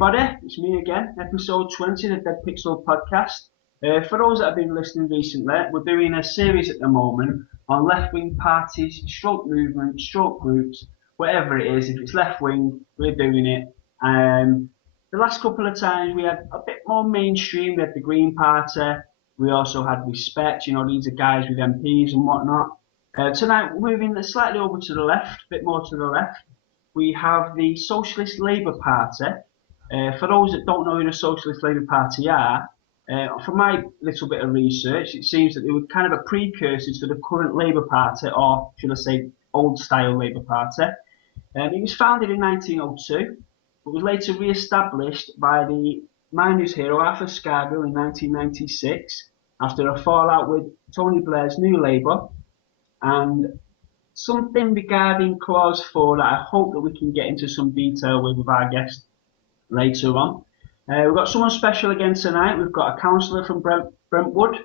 everybody, it's me again, episode 20 of the Dead Pixel podcast. For those that have been listening recently, we're doing a series at the moment on left-wing parties, stroke movements, stroke groups, whatever it is. If it's left-wing, we're doing it. The last couple of times we had a bit more mainstream. We had the Green Party, we also had Respect, these are guys with MPs and whatnot. Tonight we're moving slightly over to the left, a bit more to the left. We have the Socialist Labour Party. For those that don't know who the Socialist Labour Party are, from my little bit of research, it seems that they were kind of a precursor to the current Labour Party, or should I say, old-style Labour Party. It was founded in 1902, but was later re-established by the miners' hero Arthur Scarborough in 1996, after a fallout with Tony Blair's New Labour, and something regarding Clause 4 that I hope that we can get into some detail with our guest later on. We've got someone special again tonight. We've got a councillor from Brentwood.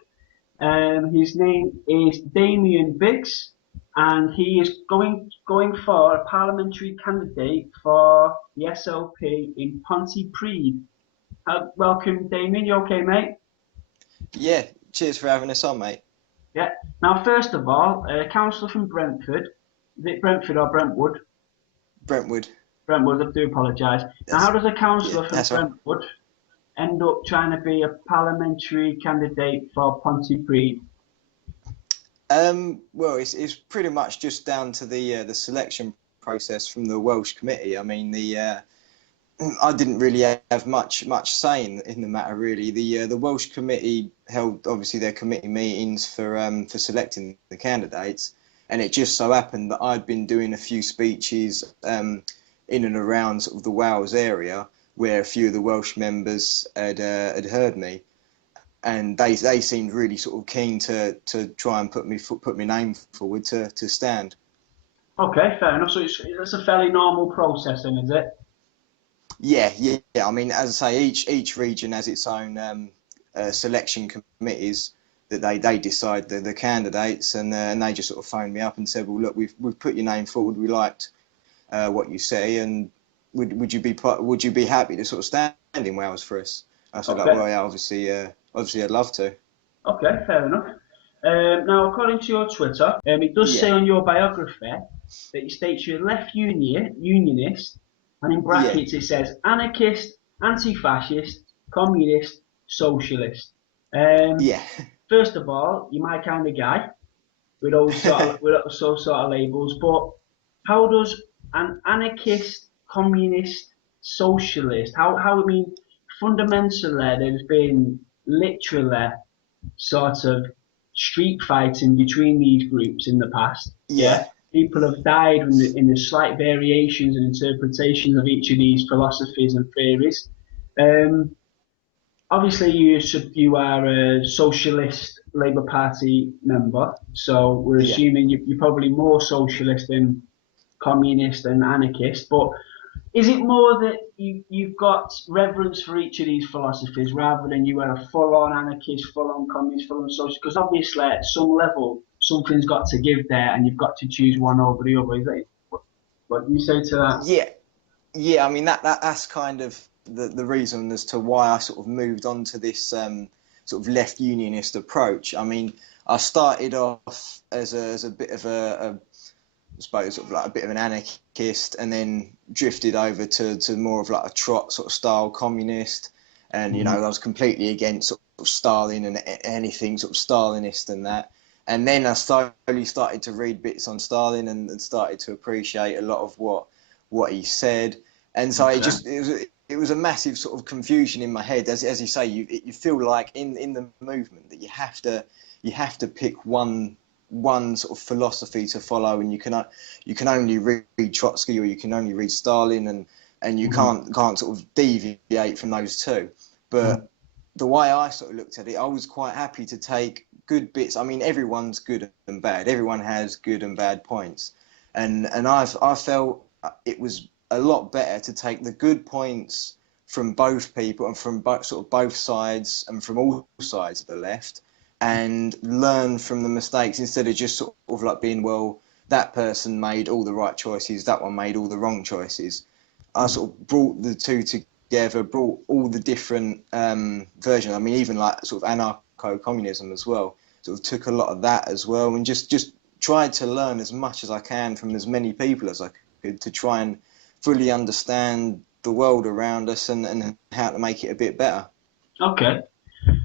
His name is Damien Biggs, and he is going for a parliamentary candidate for the SLP in Pontypridd. Welcome, Damien. You okay, mate? Yeah, cheers for having us on, mate. Yeah. Now, first of all, councillor from Brentford. Is it Brentford or Brentwood? Brentwood. Brentwood, I do apologise. Now, how does a councillor from Brentwood end up trying to be a parliamentary candidate for Pontypridd? Well, it's pretty much just down to the selection process from the Welsh committee. I mean, I didn't really have much say in the matter, really. The Welsh committee held obviously their committee meetings for selecting the candidates, and it just so happened that I'd been doing a few speeches in and around sort of the Wales area where a few of the Welsh members had heard me, and they seemed really sort of keen to try and put my name forward to stand. Okay, fair enough. So it's a fairly normal process, then, is it? Yeah. I mean, as I say, each region has its own selection committees that they decide the candidates, and they just sort of phoned me up and said, well, look, we've put your name forward. We liked what you say, and would you be happy to sort of stand in Wales for us? I said, okay. Well, yeah, obviously I'd love to. Okay, fair enough. Now, according to your Twitter, it does say on your biography that it states you're a left unionist, and in brackets it says anarchist, anti-fascist, communist, socialist. First of all, you're my kind of guy with those sort of labels. But how does an anarchist, communist, socialist? How I mean, fundamentally, there's been literally sort of street fighting between these groups in the past. Yeah. People have died in the slight variations and interpretations of each of these philosophies and theories. Obviously, you are a Socialist Labour Party member, so we're assuming you're probably more socialist than communist and anarchist. But is it more that you've got reverence for each of these philosophies rather than you are a full-on anarchist, full-on communist, full-on socialist? Because obviously, at some level, something's got to give there, and you've got to choose one over the other. Is that, what do you say to that? Yeah. I mean, that's kind of the reason as to why I sort of moved on to this sort of left unionist approach. I mean, I started off as a bit of I suppose sort of like a bit of an anarchist, and then drifted over to more of like a trot sort of style communist. And I was completely against sort of Stalin and anything sort of Stalinist and that. And then I slowly started to read bits on Stalin and started to appreciate a lot of what he said. And so it was a massive sort of confusion in my head. As you say, you feel like in the movement that you have to pick one sort of philosophy to follow, and you can only read Trotsky or you can only read Stalin, and you can't sort of deviate from those two. But the way I sort of looked at it, I was quite happy to take good bits. I mean, everyone's good and bad. Everyone has good and bad points, and I felt it was a lot better to take the good points from both people and from both sides and from all sides of the left, and learn from the mistakes instead of just sort of like being, well, that person made all the right choices, that one made all the wrong choices. I sort of brought the two together, brought all the different versions. I mean, even like sort of anarcho-communism as well. Sort of took a lot of that as well, and just tried to learn as much as I can from as many people as I could to try and fully understand the world around us and how to make it a bit better. Okay.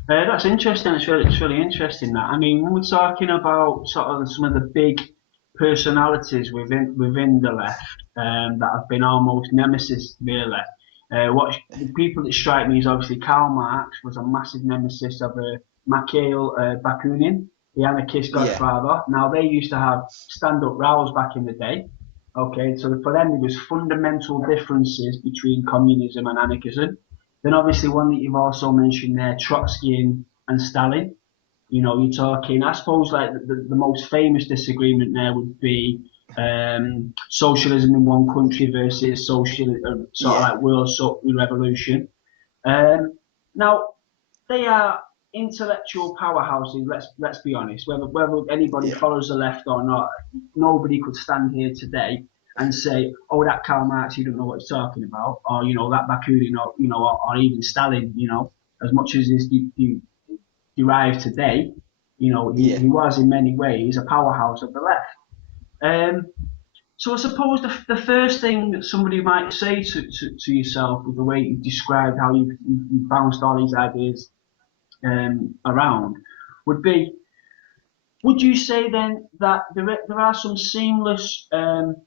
That's interesting. It's really interesting that. I mean, when we're talking about sort of some of the big personalities within the left that have been almost nemesis, really. The people that strike me is obviously Karl Marx was a massive nemesis of Mikhail Bakunin, the anarchist Yeah, godfather. Now they used to have stand-up rows back in the day. Okay, so for them there was fundamental differences between communism and anarchism. Then obviously one that you've also mentioned there, Trotsky and Stalin. You know, you're talking, I suppose, like the most famous disagreement there would be socialism in one country versus sort of yeah, like world revolution. Now, they are intellectual powerhouses. Let's be honest. Whether anybody yeah, follows the left or not, nobody could stand here today and say, "Oh, that Karl Marx, you don't know what he's talking about," or that Bakunin, or even Stalin. As much as he derived today, yeah. he was in many ways a powerhouse of the left. Um, so I suppose the first thing that somebody might say to yourself with the way you described how you bounced all these ideas around would be, would you say then that there are some seamless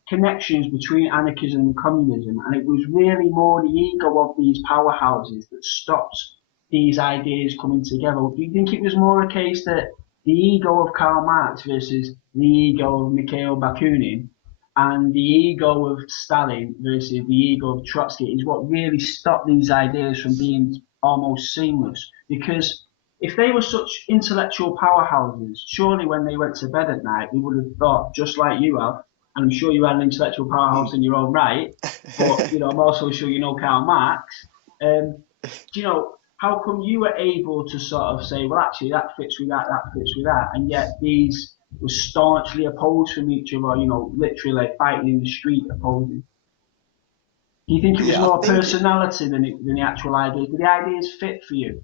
connections between anarchism and communism, and it was really more the ego of these powerhouses that stopped these ideas coming together? Do you think it was more a case that the ego of Karl Marx versus the ego of Mikhail Bakunin and the ego of Stalin versus the ego of Trotsky is what really stopped these ideas from being almost seamless? Because if they were such intellectual powerhouses, surely when they went to bed at night, they would have thought, just like you have, and I'm sure you had an intellectual powerhouse Mm. in your own right, but I'm also sure you know Karl Marx. How come you were able to sort of say, well, actually, that fits with that fits with that, and yet these were staunchly opposed from each other, literally like fighting in the street opposing? Do you think it was Yeah, I more think personality than the actual ideas? Did the ideas fit for you?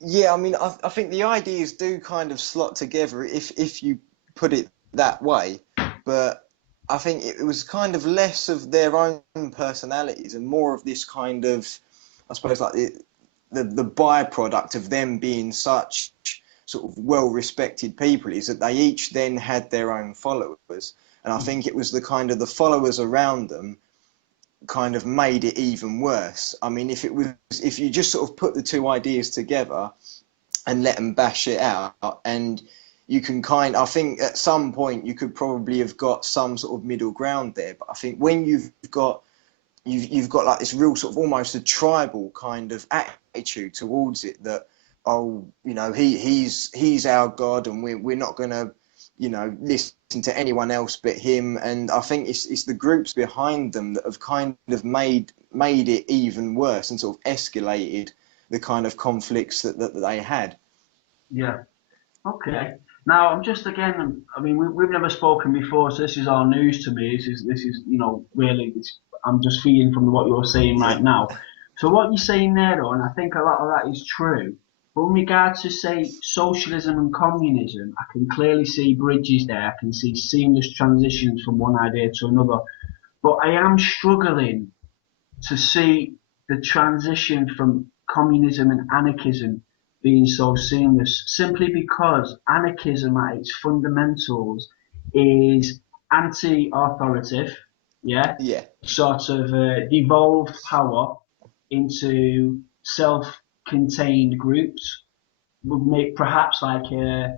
yeah, I mean, I think the ideas do kind of slot together if you put it that way, but I think it was kind of less of their own personalities and more of this kind of, I suppose, like the byproduct of them being such sort of well-respected people is that they each then had their own followers, and I think it was the kind of the followers around them kind of made it even worse. I mean, if you just sort of put the two ideas together and let them bash it out, and you can I think at some point you could probably have got some sort of middle ground there. But I think when you've got like this real sort of almost a tribal kind of attitude towards it, that he's our god and we're not gonna listen to anyone else but him. And I think it's the groups behind them that have kind of made it even worse and sort of escalated the kind of conflicts that they had. Yeah. Okay. Now, I'm just again. I mean, we've never spoken before, so this is all news to me. This is really. I'm just feeling from what you're saying Yeah, right now. So what you're saying there, though, and I think a lot of that is true. But in regard to say socialism and communism, I can clearly see bridges there. I can see seamless transitions from one idea to another. But I am struggling to see the transition from communism and anarchism being so seamless, simply because anarchism at its fundamentals is anti-authoritative, yeah, yeah, sort of devolved power into self-contained groups, would make perhaps like a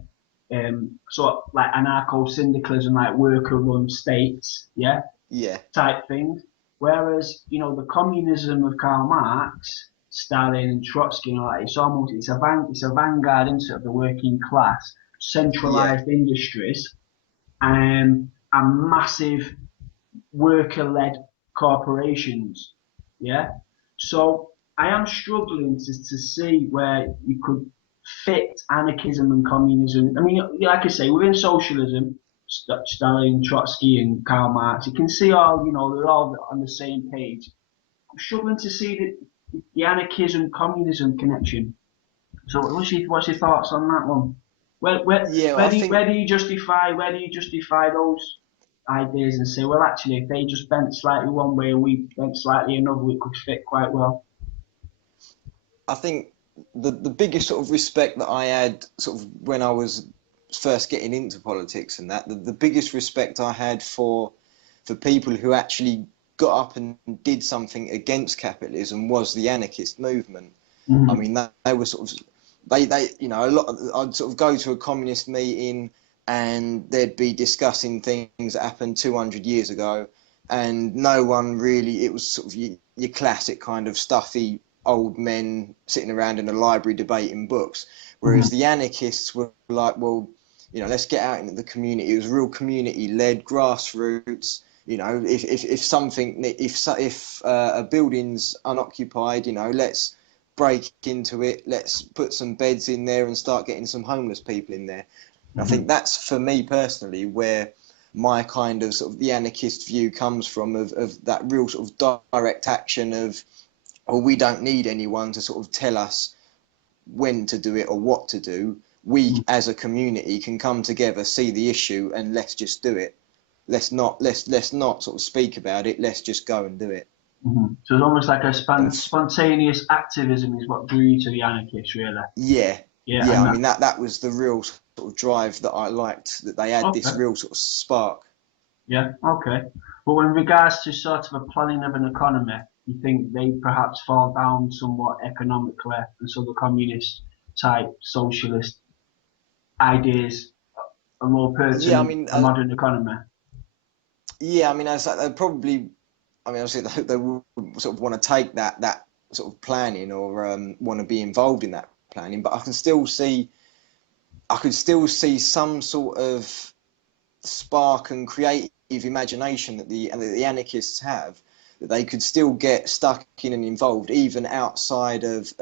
sort of like anarcho-syndicalism, like worker-run states, yeah, yeah, type things. Whereas, the communism of Karl Marx, Stalin and Trotsky, it's a vanguard into of the working class, yeah, centralized industries, and massive worker-led corporations. Yeah. So I am struggling to see where you could fit anarchism and communism. I mean, like I say, within socialism, Stalin, Trotsky, and Karl Marx, you can see all, they're all on the same page. I'm struggling to see the anarchism communism connection. So what's your thoughts on that one? Yeah, I think. Where do you justify those ideas and say, well, actually, if they just bent slightly one way and we bent slightly another, it could fit quite well. I think the biggest sort of respect that I had sort of when I was first getting into politics and that the biggest respect I had for people who actually got up and did something against capitalism was the anarchist movement. I Mm-hmm. mean, they were sort of they you know a lot. I'd sort of go to a communist meeting and they'd be discussing things that happened 200 years ago, and no one really. It was sort of your classic kind of stuffy old men sitting around in a library debating books. Whereas the anarchists were like, well, you know, let's get out into the community. It was real community-led, grassroots. You know, if something, if a building's unoccupied, you know, let's break into it. Let's put some beds in there and start getting some homeless people in there. And I Mm-hmm. think that's for me personally where my kind of sort of the anarchist view comes from of that real sort of direct action of, well, we don't need anyone to sort of tell us when to do it or what to do. We as a community can come together, see the issue, and let's just do it. Let's not sort of speak about it. Let's just go and do it. Mm-hmm. So it's almost like a And spontaneous activism is what drew you to the anarchists, really. yeah, Yeah, yeah. and I that. mean that was the real sort of drive that I liked. That they had this Okay. real sort of spark. Yeah, okay. But in regards to sort of a planning of an economy, you think they perhaps fall down somewhat economically, and so the communist type socialist ideas are more Yeah, I pertinent mean, to a modern economy. yeah, I mean, as they probably, I mean, obviously they would sort of want to take that sort of planning or want to be involved in that planning, but I could still see some sort of spark and creative imagination that the anarchists have, that they could still get stuck in and involved even outside of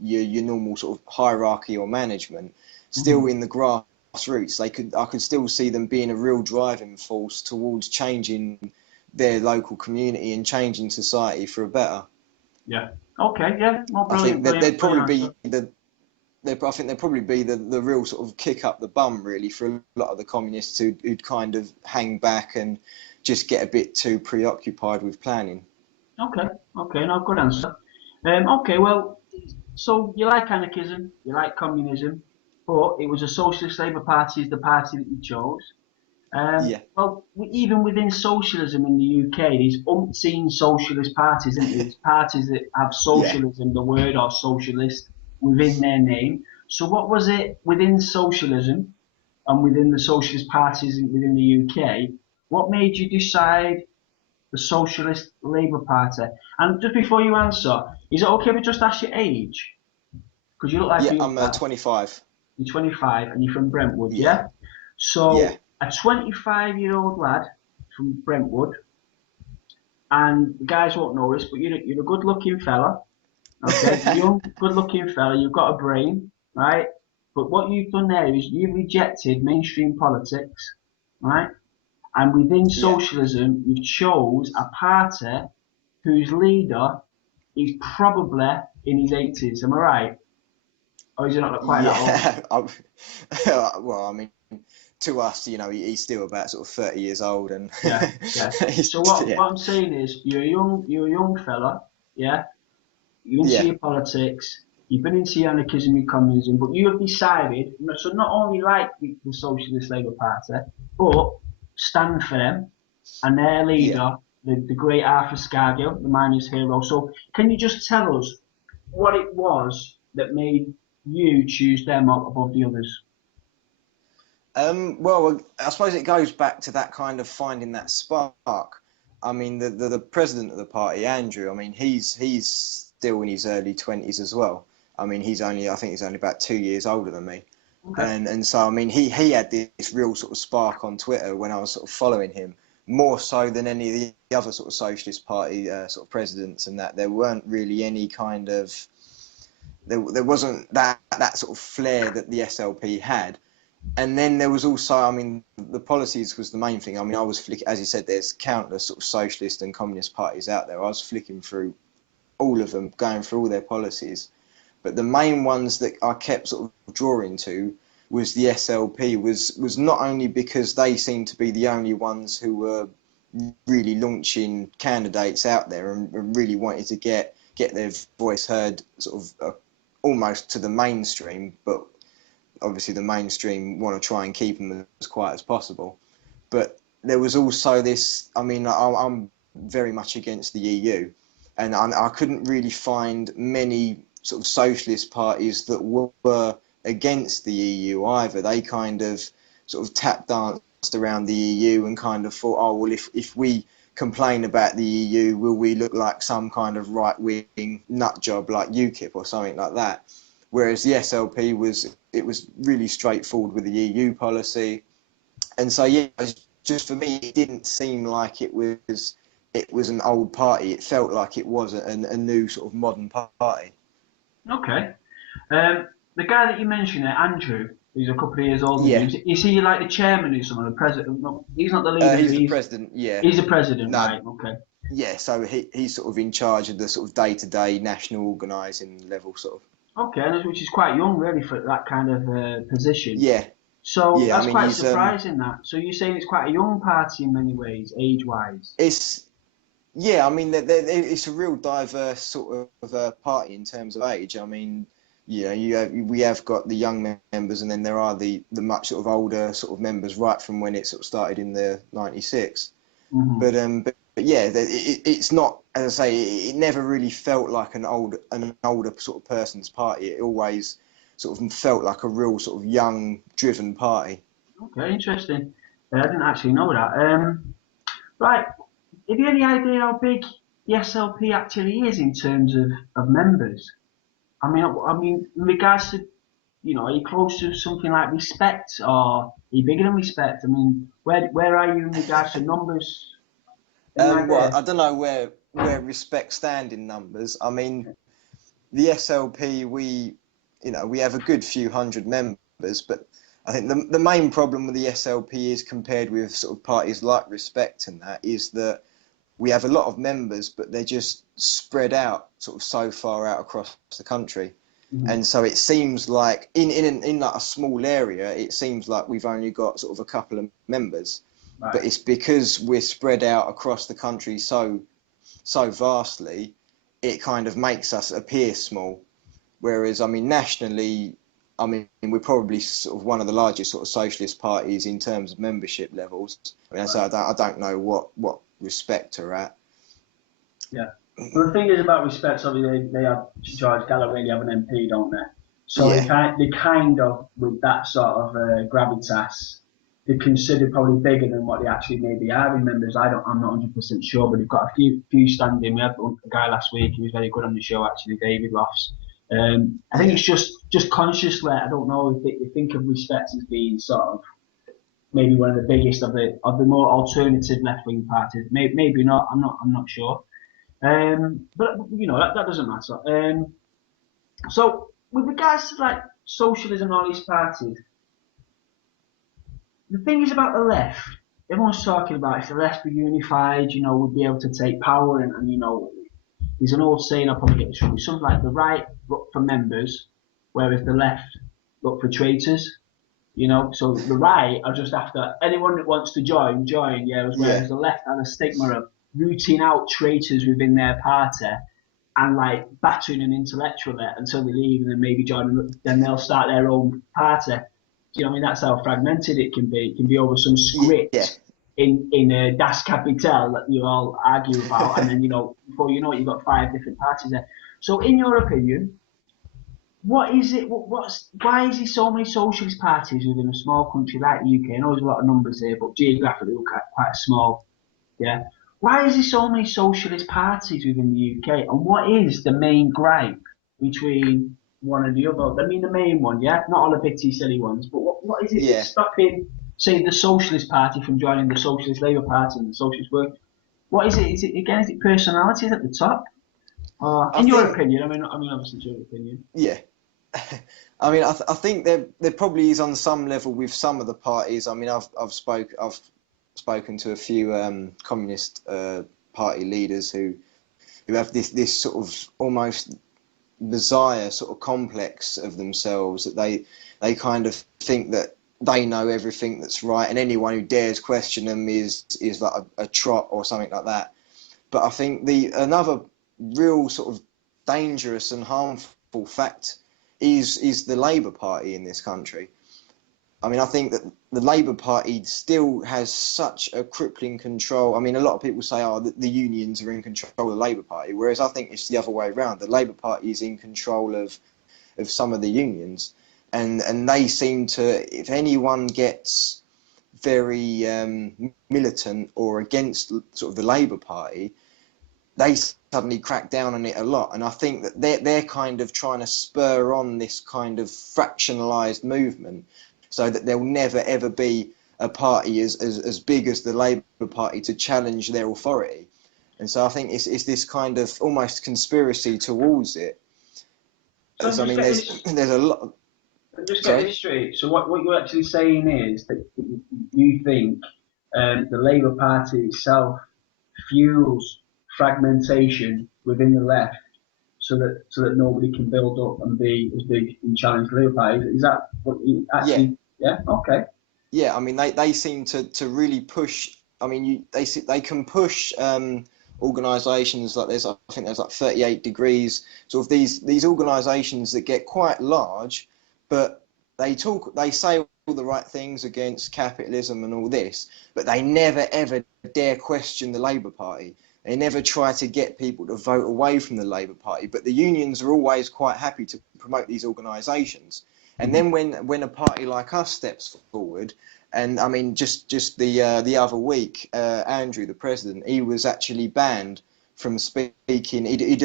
your normal sort of hierarchy or management, still Hmm. in the grassroots. I could still see them being a real driving force towards changing their local community and changing society for a better. Yeah. Okay. Yeah. Well, I brilliant, think that brilliant, they'd brilliant probably answer. be I think they'd probably be the real sort of kick up the bum really for a lot of the communists who'd kind of hang back and just get a bit too preoccupied with planning. Okay. Okay. No, good answer. Okay. Well, so you like anarchism, you like communism, but it was a socialist Labour Party is the party that you chose. Yeah, Well, even within socialism in the UK, there's umpteen socialist parties, isn't there? There's parties that have yeah. socialism, the word or socialist, within their name. So, what was it within socialism and within the socialist parties within the UK? What made you decide the Socialist Labour Party? And just before you answer, is it okay if I just ask your age? Because you look like a Yeah, young I'm lad. 25. You're 25 and you're from Brentwood, Yeah, yeah? yeah, So a 25-year-old lad from Brentwood, and the guys won't know this, but you're a good-looking fella, okay? Young, good-looking fella. You've got a brain, right? But what you've done there is you've rejected mainstream politics, right? And within yeah, socialism, you've chose a party whose leader is probably in his 80s. Am I right? Or is he not quite that old? yeah. Well, I mean, to us, you know, he's still about sort of 30 years old, and Yeah, yeah. he's, So what yeah, what I'm saying is, you're a young fella, yeah. You're into yeah, your politics. You've been into your anarchism and communism, but you have decided so not only like the Socialist Labour Party, but stand for them and their yeah. leader, the great Arthur Scargill, the miner's hero. So can you just tell us what it was that made you choose them above the others? Well, I suppose it goes back to that kind of finding that spark. I mean, the president of the party, Andrew. I mean, he's still in his early 20s as well. I mean, I think he's only about 2 years older than me, Okay. and so I mean, he had this real sort of spark on Twitter when I was sort of following him more so than any of the other sort of socialist party sort of presidents, and that there weren't really any kind of there wasn't that sort of flair that the SLP had. And then there was also, I mean, the policies was the main thing. I mean, I was flicking, as you said, there's countless sort of socialist and communist parties out there. I was flicking through all of them, going through all their policies. But the main ones that I kept sort of drawing to was the SLP, was not only because they seemed to be the only ones who were really launching candidates out there and really wanted to get their voice heard sort of almost to the mainstream, but obviously the mainstream want to try and keep them as quiet as possible. But there was also this, I mean, I'm very much against the EU, and I couldn't really find many sort of socialist parties that were against the EU either. They kind of sort of tap danced around the EU and kind of thought, oh, well, if we complain about the EU, will we look like some kind of right-wing nut job like UKIP or something like that? Whereas the SLP was really straightforward with the EU policy. And so, yeah, just for me, it didn't seem like it was an old party. It felt like it was a new sort of modern party. Okay. The guy that you mentioned, Andrew, who's a couple of years older Yeah. than you, is he like the chairman or something, the president? No, he's not the leader. He's the president, yeah. He's the president, No, right, okay. yeah, so he's sort of in charge of the sort of day-to-day national organising level, sort of. Okay, which is quite young, really, for that kind of position. Yeah. So Yeah, that's I mean, quite surprising, that. So you're saying it's quite a young party in many ways, age-wise? Yeah, I mean, it's a real diverse sort of party in terms of age. I mean, you know, we have got the young members, and then there are the much sort of older sort of members right from when it sort of started in the '96. Mm-hmm. But yeah, it's not, as I say, it never really felt like an older sort of person's party. It always sort of felt like a real sort of young, driven party. Okay, interesting. I didn't actually know that. Right, have you any idea how big the SLP actually is in terms of members? I mean, in regards to, are you close to something like Respect, or are you bigger than Respect? I mean, where are you in regards to numbers? Well, I don't know where Respect stand in numbers. I mean, the SLP, we have a good few hundred members, but I think the main problem with the SLP is, compared with sort of parties like Respect and that, is that we have a lot of members, but they're just spread out sort of so far out across the country. Mm-hmm. And so it seems like in like a small area, it seems like we've only got sort of a couple of members. Right. But it's because we're spread out across the country so vastly, it kind of makes us appear small. Whereas, I mean, nationally, I mean, we're probably sort of one of the largest sort of socialist parties in terms of membership levels. I mean, so I don't know what Respect are at. Yeah. Well, the thing is about Respect, obviously, they have George Galloway, they have an MP, don't they? So Yeah. they kind of, with that sort of gravitas, they're considered probably bigger than what they actually maybe are in members. I'm not 100% sure, but they've got a few standing. We had a guy last week who was very good on the show, actually, David Lofts. I think it's just consciously, I don't know if they think of Respect as being sort of maybe one of the biggest of the more alternative left wing parties. Maybe not. I'm not sure. But that doesn't matter. So with regards to like socialism and all these parties, the thing is about the left. Everyone's talking about if the left were unified, we'd be able to take power, and there's an old saying, I'll probably get this wrong. It's something like the right look for members, whereas the left look for traitors. So the right are just after anyone that wants to join, whereas the left have a stigma of rooting out traitors within their party and like battering them intellectually until they leave and then maybe then they'll start their own party. Do you know what I mean? That's how fragmented it can be. It can be over some script in Das Kapital that you all argue about, and then before you know it, you've got 5 different parties there. So, in your opinion, what is it? Why is there so many socialist parties within a small country like the UK? I know there's a lot of numbers here, but geographically we're quite small. Yeah. Why is there so many socialist parties within the UK? And what is the main gripe between one and the other? I mean, the main one, yeah, not all the bitty silly ones. But what is it that's stopping, say, the Socialist Party from joining the Socialist Labour Party and the Socialist Work? What is it? Is it personalities at the top? In your opinion, I mean, obviously, it's your opinion. Yeah. I mean, I think there probably is on some level with some of the parties. I mean, I've spoken to a few communist party leaders who who have this sort of almost Messiah sort of complex of themselves, that they kind of think that they know everything that's right, and anyone who dares question them is like a trot or something like that. But I think another real sort of dangerous and harmful fact is the Labour Party in this country. I mean, I think that the Labour Party still has such a crippling control. I mean, a lot of people say, oh, the unions are in control of the Labour Party, whereas I think it's the other way around. The Labour Party is in control of some of the unions, and they seem to, if anyone gets very militant or against sort of the Labour Party, they suddenly crack down on it a lot. And I think that they're kind of trying to spur on this kind of fractionalised movement, so that there will never ever be a party as big as the Labour Party to challenge their authority. And so I think it's this kind of almost conspiracy towards it. So I mean, there's a lot. Just get this straight. So what you're actually saying is that you think the Labour Party itself fuels fragmentation within the left, so that nobody can build up and be as big and challenge the Labour Party. Is that what you actually? Yeah. Okay. Yeah, I mean, they seem to really push. I mean, they can push organisations like I think there's like 38 degrees. Sort of these organisations that get quite large, but they say all the right things against capitalism and all this, but they never ever dare question the Labour Party. They never try to get people to vote away from the Labour Party, but the unions are always quite happy to promote these organisations. And then when a party like us steps forward, and I mean, just the other week, Andrew, the president, he was actually banned from speaking. He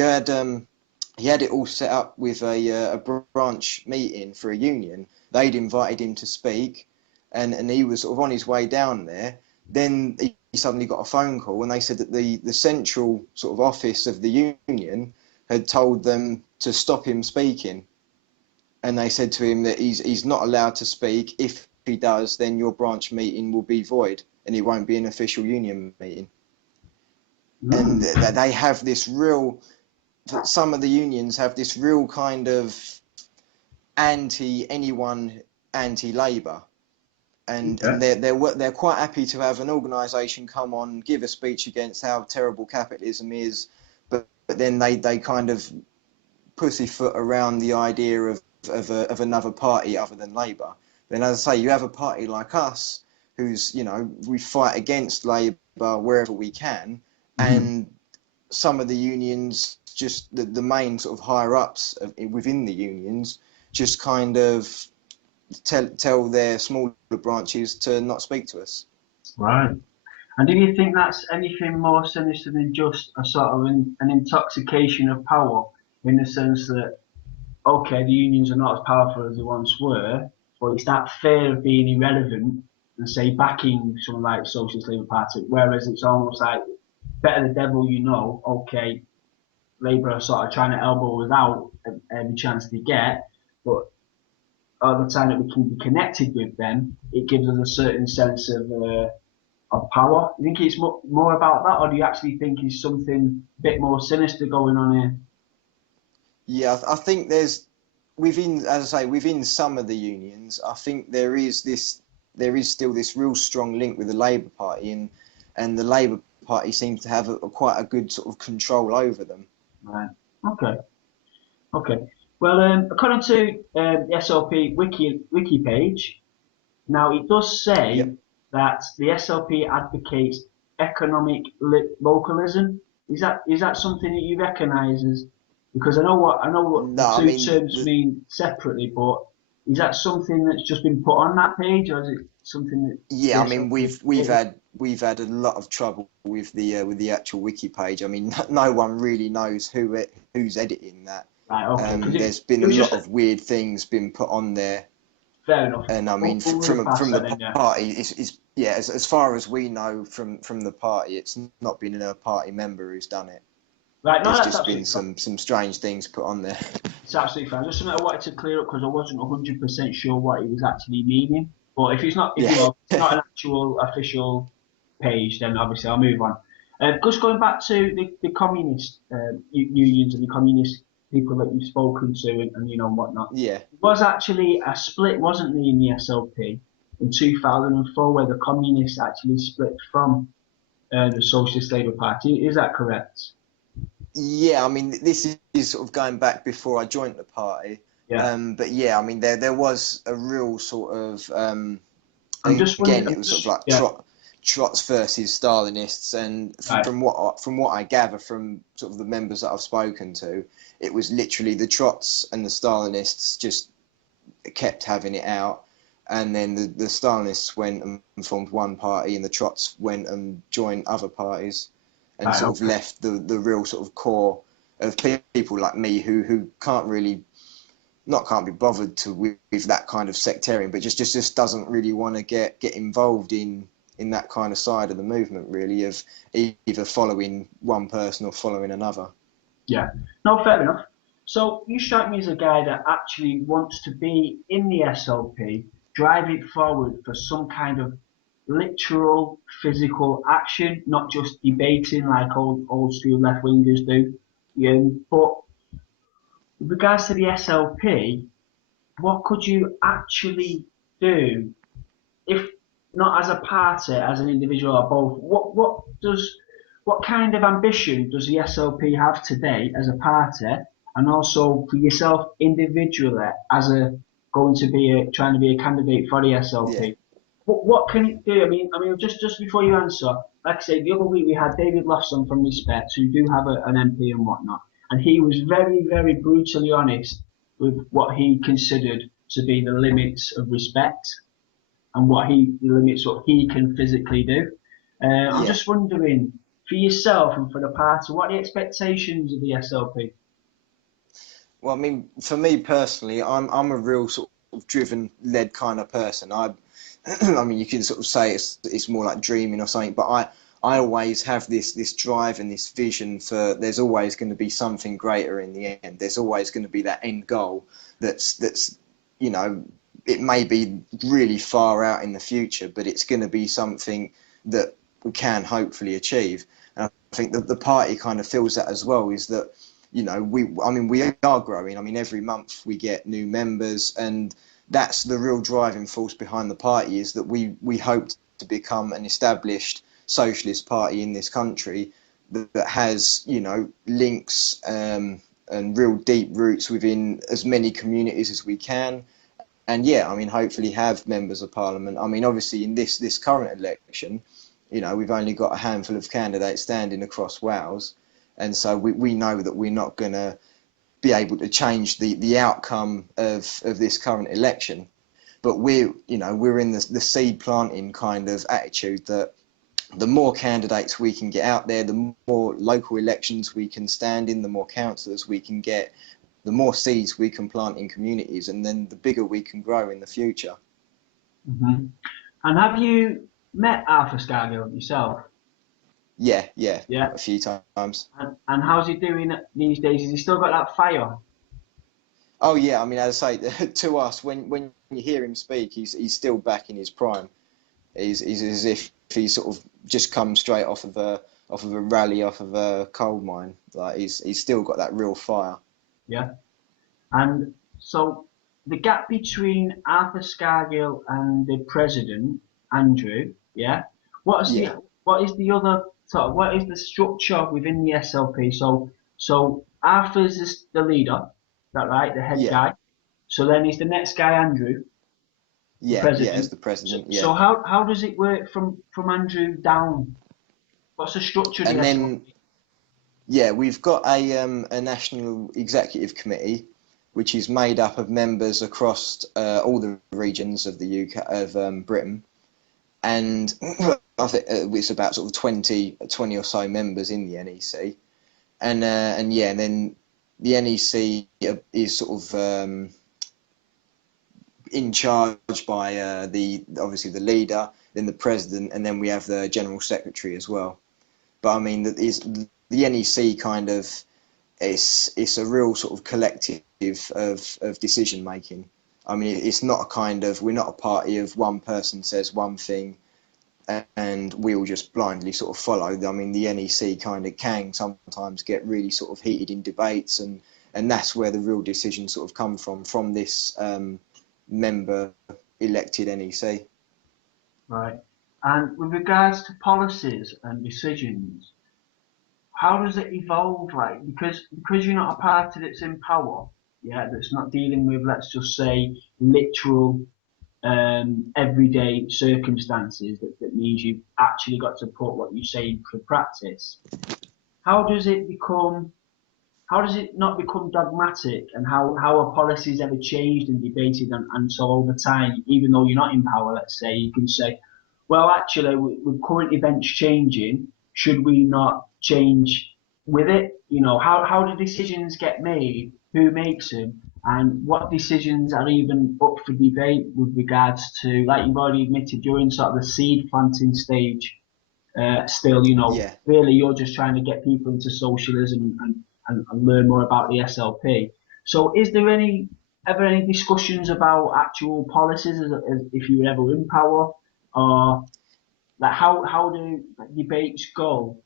had it all set up with a branch meeting for a union. They'd invited him to speak, and he was sort of on his way down there. Then he suddenly got a phone call, and they said that the central sort of office of the union had told them to stop him speaking. And they said to him that he's not allowed to speak. If he does, then your branch meeting will be void, and it won't be an official union meeting. And they have this real, some of the unions have this real kind of anti-Labour, and they're quite happy to have an organisation come on, give a speech against how terrible capitalism is, but then they kind of pussyfoot around the idea of another party other than Labour. Then, as I say, you have a party like us, who's, we fight against Labour wherever we can, and some of the unions, just the main sort of higher ups within the unions, just kind of tell their smaller branches to not speak to us. Right. And do you think that's anything more sinister than just a sort of an intoxication of power, in the sense that, okay, the unions are not as powerful as they once were, but it's that fear of being irrelevant and, say, backing someone like Socialist Labour Party, whereas it's almost like, better the devil you know, okay, Labour are sort of trying to elbow us out every chance they get, but all the time that we can be connected with them, it gives us a certain sense of power. Do you think it's more about that, or do you actually think it's something a bit more sinister going on here? Yeah, I think there's within some of the unions, I think there is still this real strong link with the Labour Party, and the Labour Party seems to have quite a good sort of control over them. Right. Okay. Well, according to the SLP wiki page, now it does say that the SLP advocates economic localism. Is that something that you recognise as? Because I know what the two terms mean separately, but is that something that's just been put on that page, or is it something that? Yeah, I mean, we've had a lot of trouble with the actual wiki page. I mean, no one really knows who's editing that. Right. Okay. There's been a lot of weird things been put on there. Fair enough. And I mean, from the party, as far as we know from the party, it's not been a party member who's done it. Right, no, there's just been some strange things put on there. It's absolutely fine. Just something I wanted to clear up, because I wasn't 100% sure what he was actually meaning. But if it's not, it's not an actual official page, then obviously I'll move on. Just going back to the communist unions and the communist people that you've spoken to and you know and whatnot. Yeah. There was actually a split, wasn't there, in the SLP in 2004 where the communists actually split from the Socialist Labour Party. Is that correct? Yeah, I mean, this is sort of going back before I joined the party. Yeah. But yeah, I mean, there was a real sort of I'm just wondering. again, it was sort of like Yeah. Trots versus Stalinists, and Right. from what I gather from sort of the members that I've spoken to, it was literally the Trots and the Stalinists just kept having it out, and then the Stalinists went and formed one party, and the Trots went and joined other parties, and Right. sort of Okay. left the real sort of core of people like me who can't really not can't be bothered to with that kind of sectarian, but just doesn't really want to get involved in that kind of side of the movement, really, of either following one person or following another. Yeah. No, fair enough. So you strike me as a guy that actually wants to be in the SLP, drive it forward for some kind of literal physical action, not just debating like old school left wingers do. Yeah, but with regards to the SLP, what could you actually do if not as a party, as an individual or both? What kind of ambition does the SLP have today as a party, and also for yourself individually as a going to be trying to be a candidate for the Yeah, SLP? What can it do? I mean, just before you answer, like I say, the other week we had David Lofson from Respect, who do have an MP and whatnot, and he was very brutally honest with what he considered to be the limits of respect and the limits what he can physically do. I'm yeah. just wondering for yourself and for the party, what are the expectations of the SLP? Well, I mean, for me personally, I'm a real sort of driven, led kind of person. I mean, you can sort of say it's more like dreaming or something, but I always have this drive and this vision for there's always going to be something greater in the end. There's always going to be that end goal that's you know it may be really far out in the future, but it's going to be something that we can hopefully achieve. And I think that the party kind of feels that as well. Is that we are growing. I mean, every month we get new members, and that's the real driving force behind the party, is that we hope to become an established socialist party in this country that has, links and real deep roots within as many communities as we can. And yeah, I mean, hopefully have members of parliament. I mean, obviously in this current election, we've only got a handful of candidates standing across Wales, and so we know that we're not going to be able to change the outcome of this current election. But we're in the seed planting kind of attitude that the more candidates we can get out there, the more local elections we can stand in, the more councillors we can get, the more seeds we can plant in communities, and then the bigger we can grow in the future. Hmm. And have you met Arthur Scargill yourself? Yeah, Yeah. a few times. And how's he doing these days? Has he still got that fire? Oh yeah, I mean, as I say, to us, when you hear him speak, he's still back in his prime. He's as if he's sort of just come straight off of a rally, off of a coal mine. Like he's still got that real fire. Yeah. And so the gap between Arthur Scargill and the president, Andrew, yeah. What is the Yeah, what is the other sort of what is the structure within the SLP? So Arthur's the leader, is that right? The head yeah, guy. So then is the next guy Andrew, the yeah. As president. the So, president, yeah. so how does it work from Andrew down? What's the structure of the And then SLP? yeah, we've got a national executive committee, which is made up of members across all the regions of the UK of Britain, and I think it's about sort of 20 or so members in the NEC, and yeah, and then the NEC is sort of in charge by the obviously the leader, then the president, and then we have the general secretary as well. But I mean, that is the NEC kind of it's a real sort of collective of decision making. I mean, it's not a kind of we're not a party of one person says one thing and we all just blindly sort of follow. I mean, the NEC kind of can sometimes get really sort of heated in debates, and that's where the real decisions sort of come from this member elected NEC. Right. And with regards to policies and decisions, how does it evolve? Like, because you're not a party that's in power, yeah, that's not dealing with, let's just say, literal everyday circumstances that means you've actually got to put what you say into practice. How does it become? How does it not become dogmatic? And how are policies ever changed and debated? And so over time, even though you're not in power, let's say, you can say, well, actually, with current events changing, should we not change with it? You know, how do decisions get made? Who makes them? And what decisions are even up for debate with regards to, like you've already admitted, you're in sort of the seed planting stage still, you know, Yeah. really you're just trying to get people into socialism and learn more about the SLP. So is there ever any discussions about actual policies as if you were ever in power? Or like how do debates go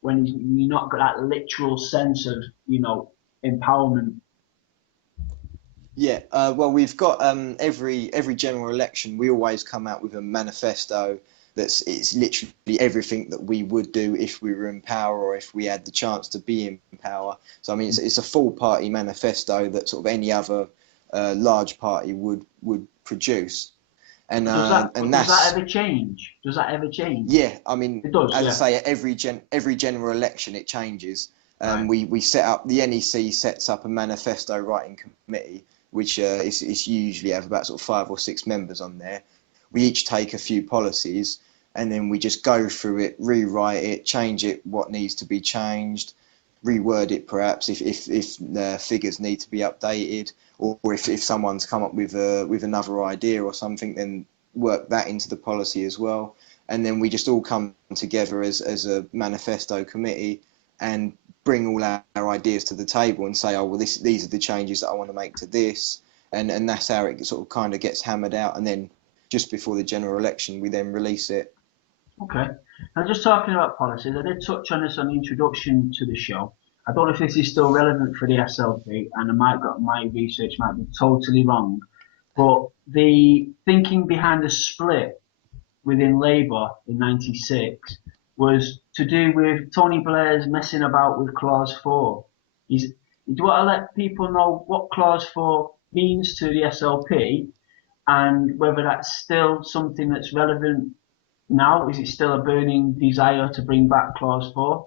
when you're not got that literal sense of, you know, empowerment? Yeah, well, we've got every general election, we always come out with a manifesto it's literally everything that we would do if we were in power or if we had the chance to be in power. So I mean, it's a full party manifesto that sort of any other large party would produce, and Does that that's ever change? Does that ever change? yeah. I mean, It does, as I yeah. say, at every general election it changes. Right. We set up the NEC sets up a manifesto writing committee, which is usually have about sort of 5 or 6 members on there. We each take a few policies, and then we just go through it, rewrite it, change it what needs to be changed, reword it perhaps if the figures need to be updated, or if someone's come up with another idea or something, then work that into the policy as well. And then we just all come together as a manifesto committee and bring all our ideas to the table and say, oh well, these are the changes that I want to make to this, and that's how it sort of kind of gets hammered out, and then just before the general election we then release it. Okay. Now, just talking about policies, I did touch on this on the introduction to the show. I don't know if this is still relevant for the SLP, and my research might be totally wrong, but the thinking behind the split within Labour in '96 was to do with Tony Blair's messing about with Clause 4. Do you want to let people know what Clause 4 means to the SLP and whether that's still something that's relevant now? Is it still a burning desire to bring back Clause 4?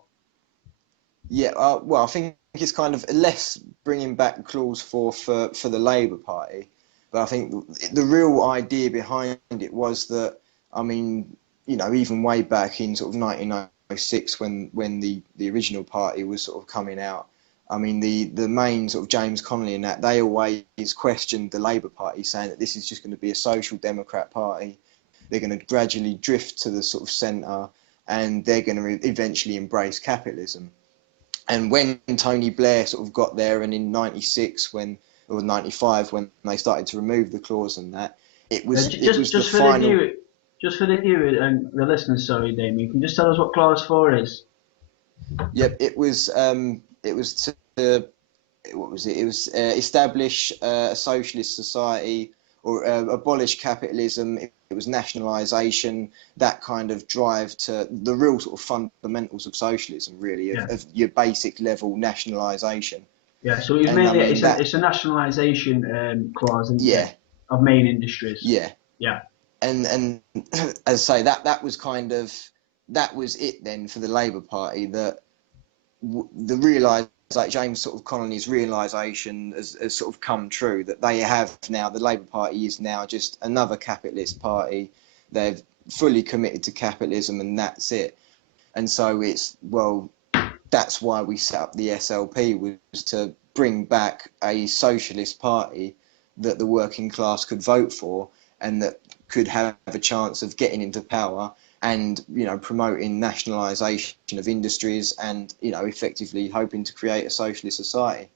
Yeah, well, I think it's kind of less bringing back Clause 4 for the Labour Party, but I think the real idea behind it was that, I mean, you know, even way back in sort of 1906 when the original party was sort of coming out, I mean, the main sort of James Connolly and that, they always questioned the Labour Party, saying that this is just going to be a social democrat party. They're going to gradually drift to the sort of centre, and they're going to eventually embrace capitalism. And when Tony Blair sort of got there, and in '96 or '95 when they started to remove the clause and that, it was the Just for final. the viewer and the listeners, sorry, Damien, can you just tell us what Clause 4 is? Yep, it was to what was it? It was establish a socialist society, or abolish capitalism. It was nationalisation, that kind of drive to the real sort of fundamentals of socialism, really, Yeah. of your basic level nationalisation. Yeah, so it was And I mainly mean that, it's a nationalisation clause, isn't it, yeah, of main industries. yeah. Yeah, And as I say, that was kind of, that was it then for the Labour Party, that the realise, like James sort of Connolly's realisation has sort of come true, that they have now, the Labour Party is now just another capitalist party. They've fully committed to capitalism, and that's it. And so it's, well, that's why we set up the SLP, was to bring back a socialist party that the working class could vote for, and that could have a chance of getting into power, and, you know, promoting nationalisation of industries, and, you know, effectively hoping to create a socialist society.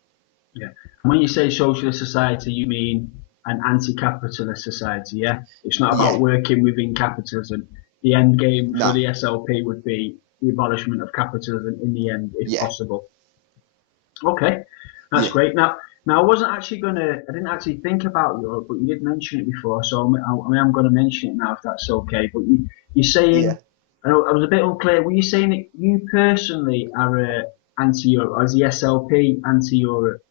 yeah. And when you say socialist society, you mean an anti-capitalist society, yeah? It's not about Yeah, working within capitalism. the end game for No. the SLP would be the abolishment of capitalism in the end, if Yeah. possible. Okay, that's Yeah. great. Now I wasn't actually I didn't actually think about Europe, but you did mention it before, so I'm going to mention it now if that's okay. But you're saying, Yeah. I was a bit unclear. Were you saying that you personally are anti-Europe, or is the SLP anti-Europe?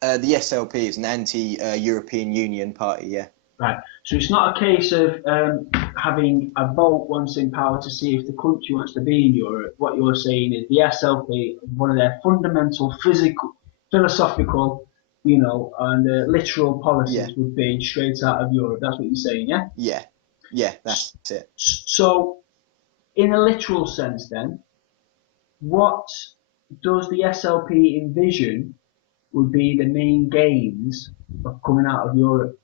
The SLP is an anti-European Union party. Yeah. Right. So it's not a case of having a vote once in power to see if the country wants to be in Europe. What you're saying is the SLP, one of their fundamental philosophical, and literal Yeah. policies would be straight out of Europe. That's what you're saying, yeah? Yeah. Yeah. That's it. So, in a literal sense, then, what does the SLP envision would be the main gains of coming out of Europe?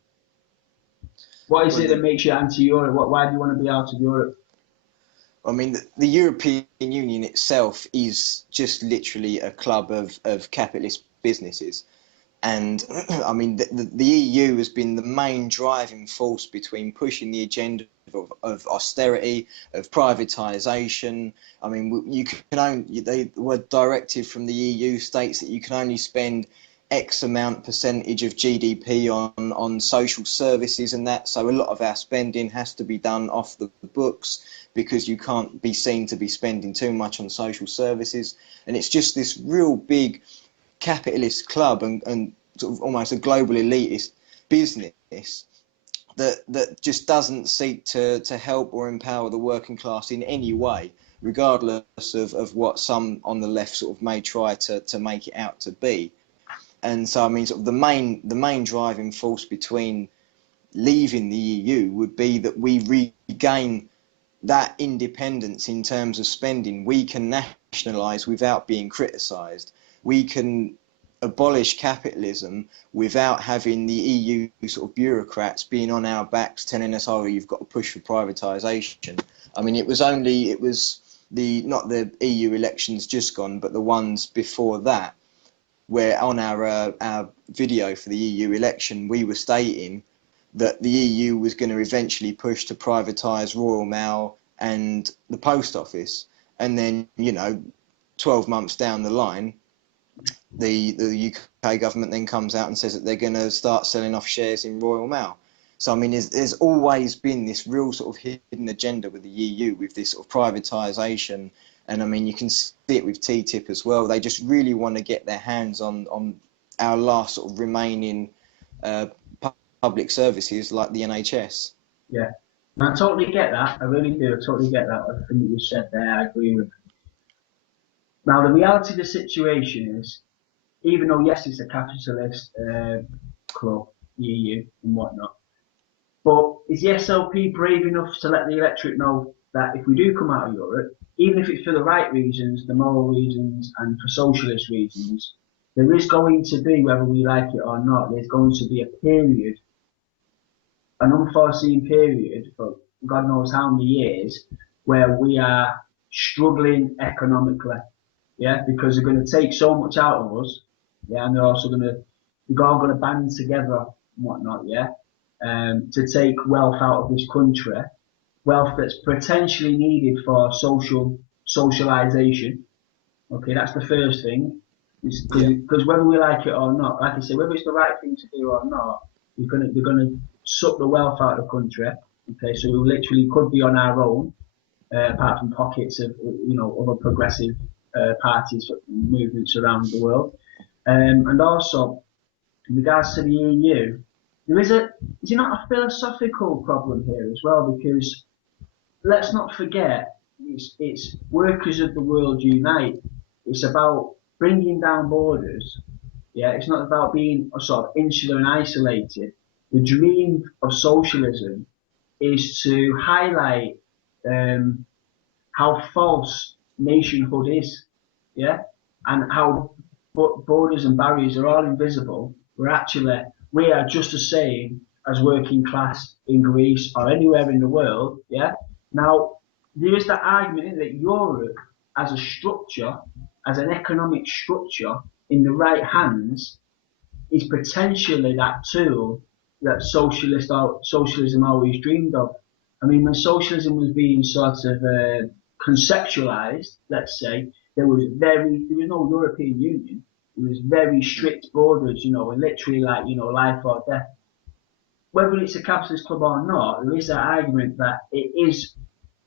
What is Well, it that makes you anti-Europe? Why do you want to be out of Europe? I mean, the European Union itself is just literally a club of capitalist businesses. And I mean, the EU has been the main driving force between pushing the agenda of austerity, of privatisation. I mean, you can only, they were directive from the EU states that you can only spend X amount percentage of GDP on social services and that. So a lot of our spending has to be done off the books because you can't be seen to be spending too much on social services. And it's just this real big capitalist club and sort of almost a global elitist business that just doesn't seek to help or empower the working class in any way, regardless of what some on the left sort of may try to make it out to be. And so I mean sort of the main driving force between leaving the EU would be that we regain that independence in terms of spending. We can nationalise without being criticised. We can abolish capitalism without having the EU sort of bureaucrats being on our backs telling us, oh, you've got to push for privatisation. I mean, it was not the EU elections just gone, but the ones before that, where on our video for the EU election, we were stating that the EU was going to eventually push to privatise Royal Mail and the post office. And then, 12 months down the line, the UK government then comes out and says that they're going to start selling off shares in Royal Mail. So, I mean, there's always been this real sort of hidden agenda with the EU, with this sort of privatisation. And, I mean, you can see it with TTIP as well. They just really want to get their hands on our last sort of remaining public services like the NHS. Yeah, and I totally get that. I really do. I totally get that. Everything that you said there, I agree with. Now, the reality of the situation is, even though yes, it's a capitalist club, EU and whatnot, but is the SLP brave enough to let the electorate know that if we do come out of Europe, even if it's for the right reasons, the moral reasons, and for socialist reasons, there is going to be, whether we like it or not, there's going to be a period, an unforeseen period for God knows how many years, where we are struggling economically, yeah, because they're going to take so much out of us, yeah, and we're all going to band together and whatnot, yeah, to take wealth out of this country, wealth that's potentially needed for socialization. Okay, that's the first thing. Because whether we like it or not, like I say, whether it's the right thing to do or not, they're gonna suck the wealth out of the country. Okay, so we literally could be on our own, apart from pockets of other progressive parties, movements around the world, and also in regards to the EU, is it not a philosophical problem here as well? Because let's not forget, it's workers of the world unite. It's about bringing down borders. Yeah, it's not about being a sort of insular and isolated. The dream of socialism is to highlight how false nationhood is, yeah, and how borders and barriers are all invisible. We are just the same as working class in Greece or anywhere in the world, yeah. Now there is that argument that Europe, as a structure, as an economic structure, in the right hands, is potentially that tool that socialism always dreamed of. I mean, when socialism was being sort of conceptualized, let's say, there was no European Union. There was very strict borders, and literally like, life or death. Whether it's a capitalist club or not, there is that argument that it is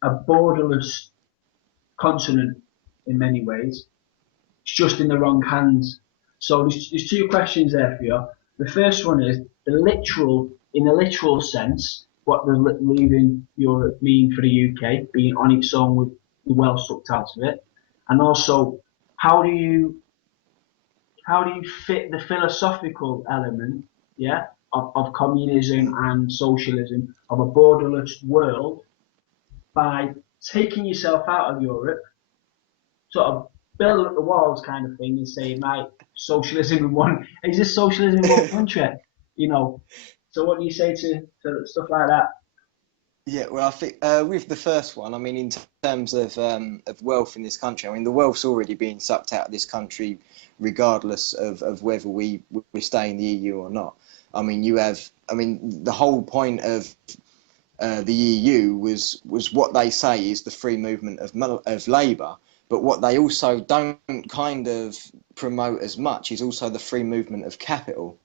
a borderless continent in many ways. It's just in the wrong hands. So there's two questions there for you. The first one is in a literal sense, what does leaving Europe mean for the UK, being on its own with the well sucked out of it, and also how do you fit the philosophical element, yeah, of communism and socialism, of a borderless world, by taking yourself out of Europe, sort of building up the walls kind of thing, and saying, right, socialism in one, is this socialism in one country? So what do you say to stuff like that? Yeah, well, I think with the first one, I mean, in terms of wealth in this country, I mean, the wealth's already being sucked out of this country, regardless of whether we stay in the EU or not. I mean, the whole point of the EU was what they say is the free movement of labour, but what they also don't kind of promote as much is also the free movement of capital.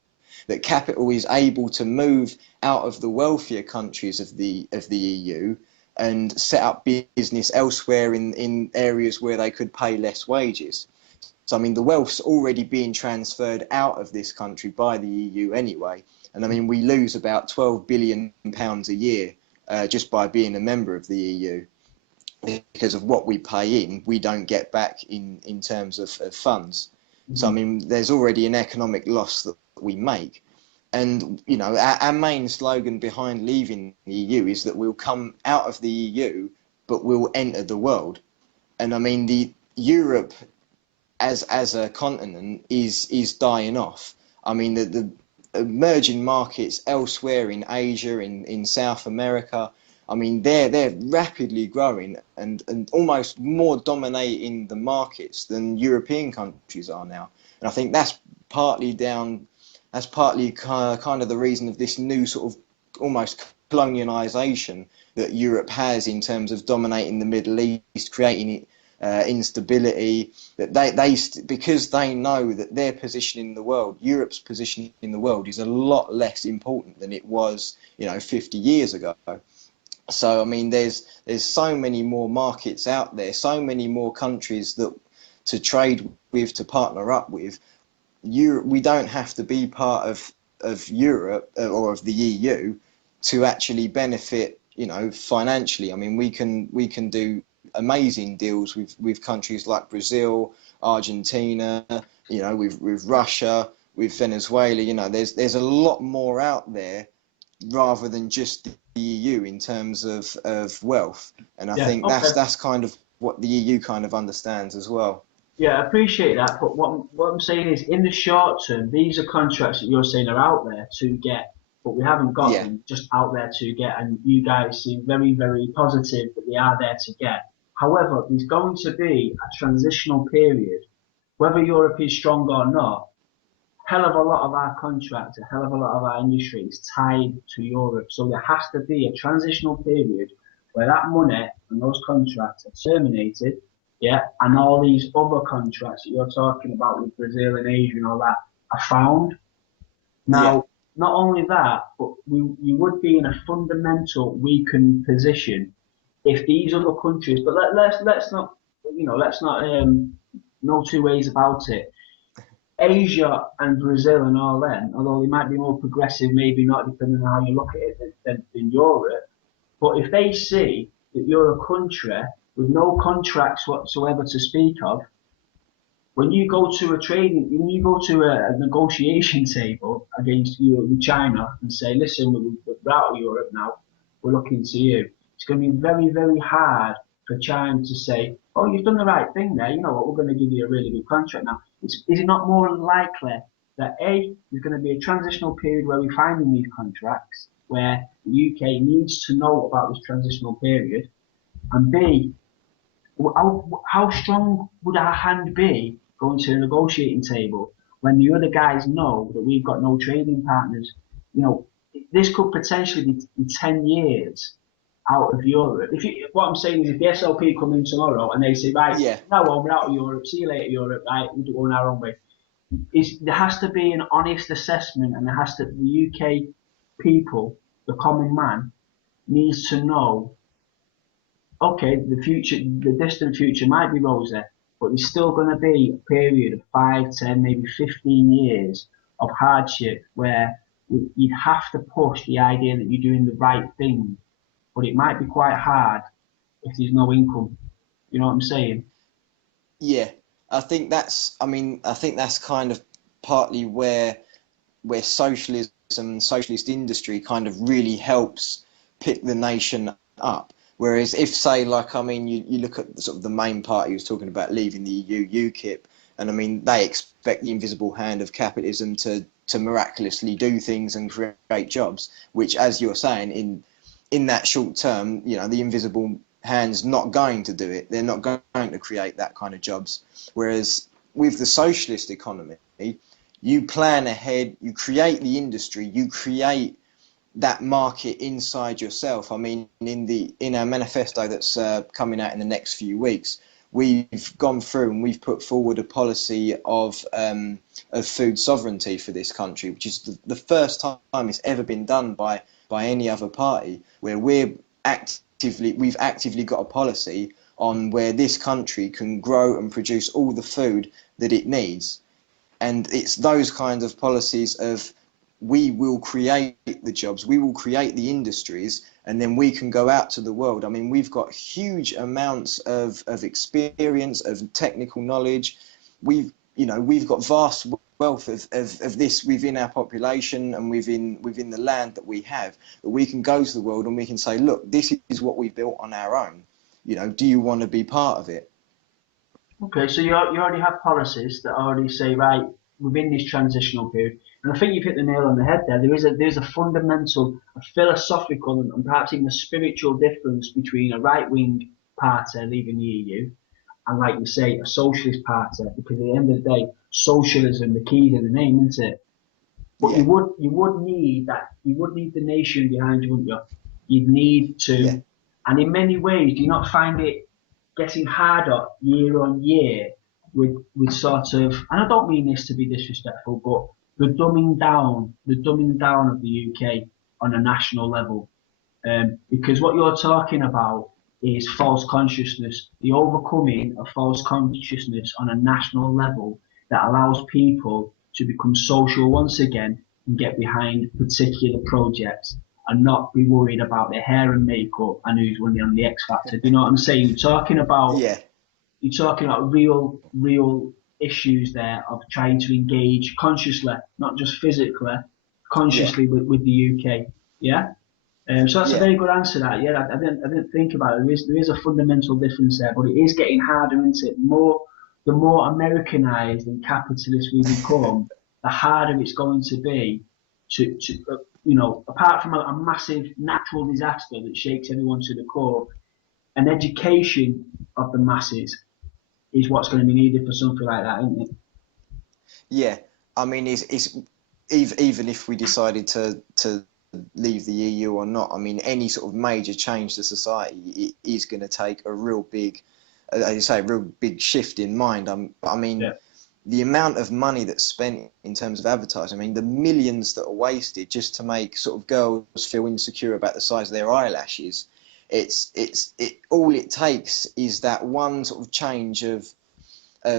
That capital is able to move out of the wealthier countries of the EU and set up business elsewhere in areas where they could pay less wages. So I mean, the wealth's already being transferred out of this country by the EU anyway. And I mean, we lose about £12 billion a year just by being a member of the EU. Because of what we pay in, we don't get back in terms of funds. Mm-hmm. So I mean, there's already an economic loss that we make. And, our main slogan behind leaving the EU is that we'll come out of the EU, but we'll enter the world. And I mean, the Europe as a continent is dying off. I mean, the emerging markets elsewhere in Asia, in South America, I mean, they're rapidly growing and almost more dominating the markets than European countries are now. And I think that's partly kind of the reason of this new sort of almost colonialisation that Europe has in terms of dominating the Middle East, creating instability. That because they know that their position in the world, Europe's position in the world, is a lot less important than it was, 50 years ago. So I mean, there's so many more markets out there, so many more countries to trade with, to partner up with. We don't have to be part of Europe or of the EU to actually benefit, financially. I mean, we can do amazing deals with countries like Brazil, Argentina, with Russia, with Venezuela. There's a lot more out there rather than just the EU in terms of wealth. And I think that's kind of what the EU kind of understands as well. Yeah, I appreciate that, but what I'm saying is, in the short term, these are contracts that you're saying are out there to get, but we haven't got them, just out there to get, and you guys seem very, very positive that they are there to get. However, there's going to be a transitional period, whether Europe is strong or not. Hell of a lot of our contracts, a hell of a lot of our industry is tied to Europe, so there has to be a transitional period where that money and those contracts are terminated. Yeah, and all these other contracts that you're talking about with Brazil and Asia and all that are found. Now, not only that, but we would be in a fundamental weakened position if these other countries. But let's not, no two ways about it. Asia and Brazil and all them, although they might be more progressive, maybe not, depending on how you look at it, than Europe. But if they see that you're a country with no contracts whatsoever to speak of, when you go to a negotiation table against you with China and say, listen, we're out of Europe now, we're looking to you, it's going to be very, very hard for China to say, oh, you've done the right thing there, you know what, we're going to give you a really good contract now. Is it not more likely that A, there's going to be a transitional period where we're finding these contracts, where the UK needs to know about this transitional period, and B, how strong would our hand be going to a negotiating table when the other guys know that we've got no trading partners? This could potentially be 10 years out of Europe. What I'm saying is, if the SLP come in tomorrow and they say, right, Yeah, now on, we're out of Europe, see you later, Europe, right, we're going our own way. There has to be an honest assessment, and the UK people, the common man, needs to know, okay, the distant future might be rosy, but there's still going to be a period of 5, 10, maybe 15 years of hardship where you'd have to push the idea that you're doing the right thing, but it might be quite hard if there's no income. You know what I'm saying? yeah. I think that's kind of partly where socialism and socialist industry kind of really helps pick the nation up. Whereas if, say, like, I mean, you look at sort of the main party who's talking about leaving the EU, UKIP, and I mean, they expect the invisible hand of capitalism to miraculously do things and create jobs, which, as you're saying, in that short term, you know, the invisible hand's not going to do it. They're not going to create that kind of jobs. Whereas with the socialist economy, you plan ahead, you create the industry, you create that market inside yourself. I mean, in our manifesto that's coming out in the next few weeks, we've gone through and we've put forward a policy of food sovereignty for this country, which is the first time it's ever been done by any other party, where we've actively got a policy on where this country can grow and produce all the food that it needs. And it's those kinds of policies of, we will create the jobs, we will create the industries, and then we can go out to the world. I mean, we've got huge amounts of experience, of technical knowledge. We've got vast wealth of this within our population and within the land that we have, that we can go to the world and we can say, look, this is what we've built on our own. You know, do you want to be part of it? Okay, so you already have policies that already say, right, within this transitional period, and I think you've hit the nail on the head there. There's a fundamental, a philosophical, and perhaps even a spiritual difference between a right wing party leaving the EU and, like you say, a socialist party. Because at the end of the day, socialism, the key to the name, isn't it? But Yeah, you would need that. You would need the nation behind you, wouldn't you? You'd need yeah. to, and in many ways, do you not find it getting harder year on year with sort of, and I don't mean this to be disrespectful, but the dumbing down of the UK on a national level, because what you're talking about is false consciousness, the overcoming of false consciousness on a national level that allows people to become social once again and get behind particular projects and not be worried about their hair and makeup and who's winning on the X Factor. Do you know what I'm saying? Yeah, You're talking about real issues there of trying to engage consciously, not just physically, yeah, consciously with the UK. Yeah. So that's a yeah, very good answer. That, yeah, I didn't think about it. There is a fundamental difference there, but it is getting harder, isn't it? The more Americanized and capitalist we become, the harder it's going to be apart from a massive natural disaster that shakes everyone to the core, an education of the masses is what's going to be needed for something like that, isn't it? yeah. I mean, it's even if we decided to leave the EU or not, I mean, any sort of major change to society is going to take a real big, as you say, a real big shift in mind. I mean, Yeah. the amount of money that's spent in terms of advertising, I mean, the millions that are wasted just to make sort of girls feel insecure about the size of their eyelashes. It all it takes is that one sort of change of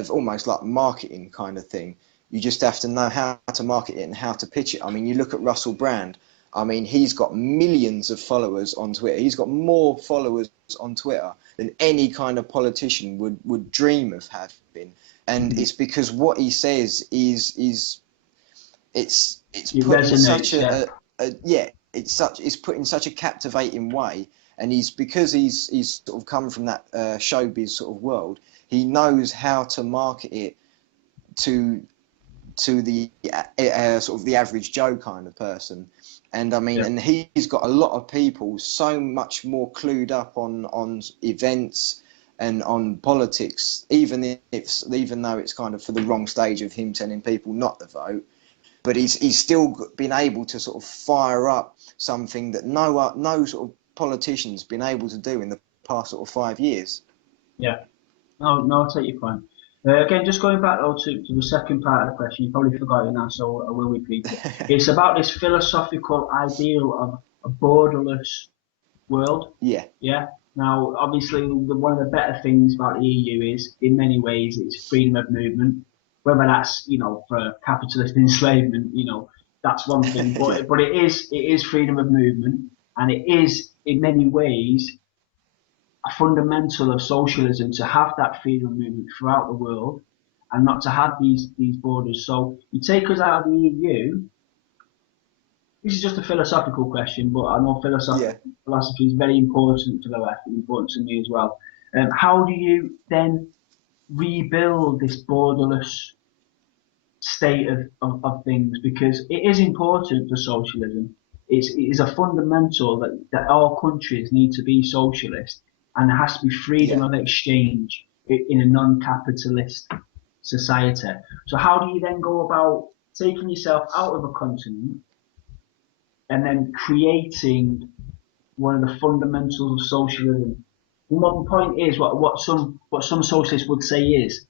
almost like marketing kind of thing. You just have to know how to market it and how to pitch it. I mean, you look at Russell Brand. I mean, he's got millions of followers on Twitter. He's got more followers on Twitter than any kind of politician would dream of having. And Mm. it's because what he says is it's It put in such resonates, yeah. it's put in such a captivating way, and he's sort of come from that showbiz sort of world. He knows how to market it to the sort of the average Joe kind of person. And I mean, Yeah. and he's got a lot of people so much more clued up on events and on politics, even though it's kind of for the wrong stage of him telling people not to vote. But he's still been able to sort of fire up something that no sort of politicians been able to do in the past sort of 5 years. Yeah. No, I'll take your point. Again, just going back though to the second part of the question, you probably forgot it now, so I will repeat it. It's about this philosophical ideal of a borderless world. Yeah, Yeah. Now, obviously, one of the better things about the EU is, in many ways, it's freedom of movement. Whether that's, for capitalist enslavement, that's one thing. yeah, But it is freedom of movement, and it is in many ways a fundamental of socialism to have that freedom of movement throughout the world, and not to have these borders. So you take us out of the EU. This is just a philosophical question, but I know yeah. philosophy is very important to the left and important to me as well. How do you then rebuild this borderless state of things? Because it is important for socialism. It is a fundamental that all countries need to be socialist, and there has to be freedom Yeah. of exchange in a non-capitalist society. So how do you then go about taking yourself out of a continent and then creating one of the fundamentals of socialism? And one point is what some socialists would say is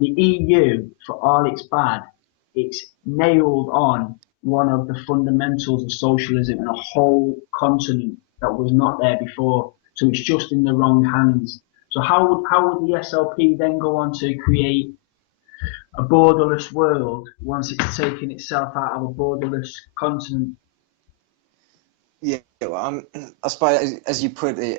the EU, for all it's bad, it's nailed on one of the fundamentals of socialism in a whole continent that was not there before. So it's just in the wrong hands. So how would the SLP then go on to create a borderless world once it's taken itself out of a borderless continent? Yeah, well, I suppose as you put it,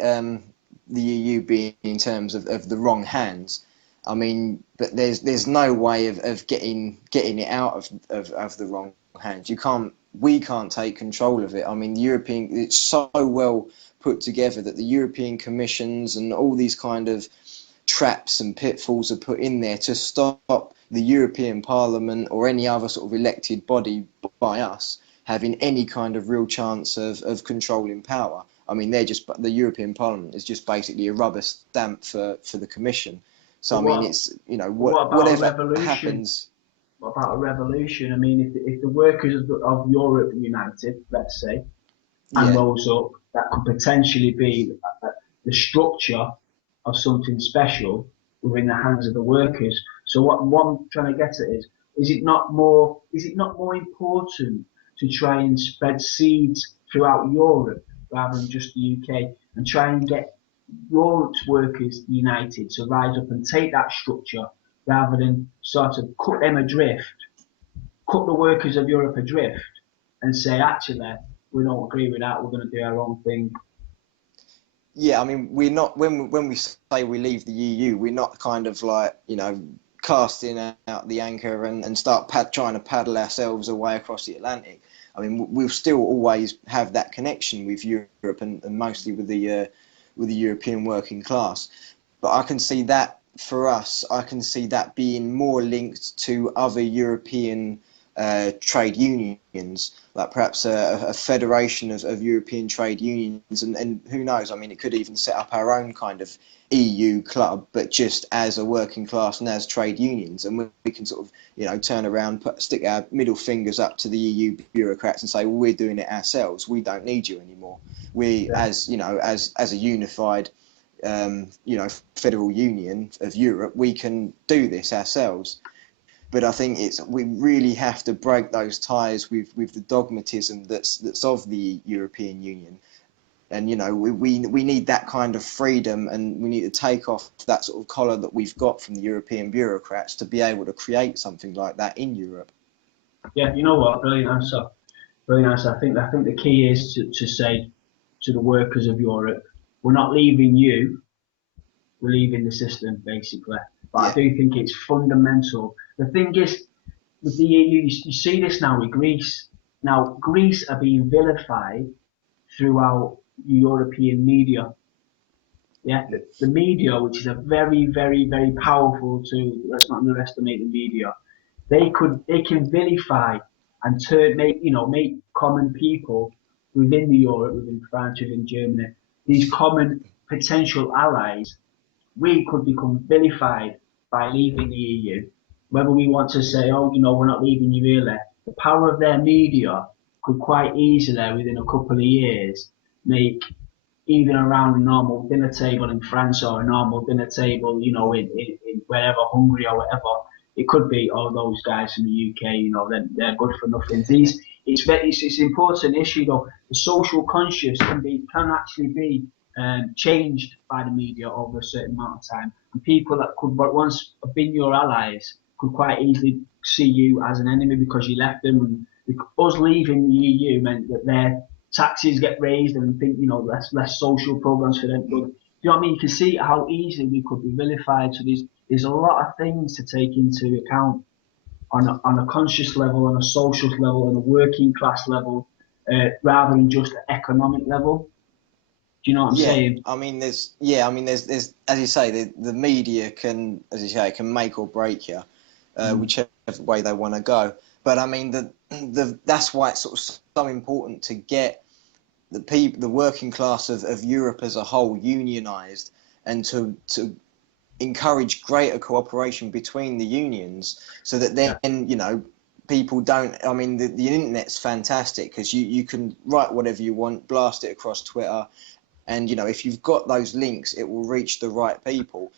the EU being in terms of the wrong hands. I mean, but there's no way of getting it out of the wrong hands. We can't take control of it. I mean, it's so well put together that the European Commissions and all these kind of traps and pitfalls are put in there to stop the European Parliament or any other sort of elected body by us having any kind of real chance of controlling power. I mean, the European Parliament is just basically a rubber stamp for the Commission. So, I mean, it's, What about a whatever revolution? happens. What about a revolution? I mean, if the workers of Europe united, let's say, and Yeah, rose up, that could potentially be the structure of something special within the hands of the workers. So what I'm trying to get at is it not more important to try and spread seeds throughout Europe rather than just the UK, and try and get Europe's workers united to rise up and take that structure rather than sort of cut the workers of Europe adrift and say, actually, we don't agree with that, we're going to do our own thing. yeah. I mean, we're not when we say we leave the EU, we're not kind of like casting out the anchor and start trying to paddle ourselves away across the Atlantic. I mean, we'll still always have that connection with Europe and mostly with the European working class. But I can see that for us, I can see that being more linked to other European trade unions, like perhaps a federation of European trade unions, and who knows, I mean, it could even set up our own kind of EU club, but just as a working class and as trade unions, and we can sort of, turn around, stick our middle fingers up to the EU bureaucrats and say, well, we're doing it ourselves, we don't need you anymore. As a unified federal union of Europe, we can do this ourselves. But I think we really have to break those ties with the dogmatism that's of the European Union, and we need that kind of freedom, and we need to take off that sort of collar that we've got from the European bureaucrats to be able to create something like that in Europe. Yeah, you know what? Brilliant answer. Brilliant answer. I think the key is to say to the workers of Europe, we're not leaving you, we're leaving the system, basically. But I Yeah, do think it's fundamental. The thing is, with the EU, you see this now with Greece. Now, Greece are being vilified throughout European media. Yeah, the media, which is a very, very, very powerful tool. Let's not underestimate the media. They can vilify and make common people within the Europe, within France, within Germany, these common potential allies. We could become vilified by leaving the EU. Whether we want to say, oh, we're not leaving you really, the power of their media could quite easily, within a couple of years, make even around a normal dinner table in France or a normal dinner table, in wherever, Hungary or whatever. It could be all those guys from the UK, they're good for nothing. It's an important issue though. The social conscious can actually be changed by the media over a certain amount of time, and people that could but once have been your allies could quite easily see you as an enemy because you left them. And us leaving the EU meant that their taxes get raised and think less social programs for them. But you know what I mean? You can see how easily we could be vilified. So there's a lot of things to take into account on a conscious level, on a social level, on a working class level, rather than just an economic level. Do you know what I'm saying? I mean, there's as you say, the media can, as you say, can make or break you, whichever way they want to go. But I mean, that's why it's sort of so important to get the working class of Europe as a whole unionised, and to encourage greater cooperation between the unions, so that then people don't. I mean, the internet's fantastic because you can write whatever you want, blast it across Twitter. And, if you've got those links, it will reach the right people.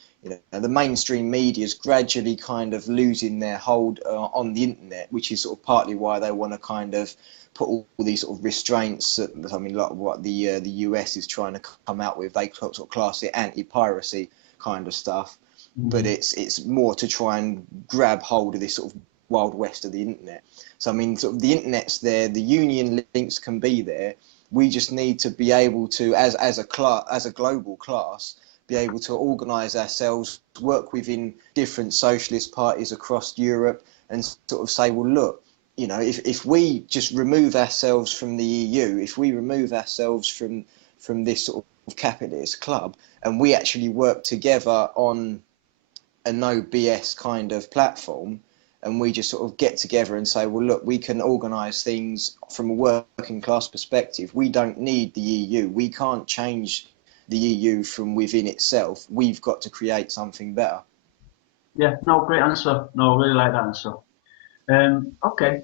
The mainstream media is gradually kind of losing their hold on the internet, which is sort of partly why they want to kind of put all these sort of restraints. I mean, like what the US is trying to come out with. They sort of class it anti-piracy kind of stuff. But it's more to try and grab hold of this sort of wild west of the internet. So, I mean, sort of the internet's there, the union links can be there. We just need to be able to, as a global class, be able to organise ourselves, work within different socialist parties across Europe, and sort of say, well, look, if we just remove ourselves from the EU, if we remove ourselves from this sort of capitalist club, and we actually work together on a no BS kind of platform, and we just sort of get together and say, well, look, we can organise things from a working class perspective. We don't need the EU. We can't change the EU from within itself. We've got to create something better. Yeah, no, great answer. No, I really like that answer. Okay,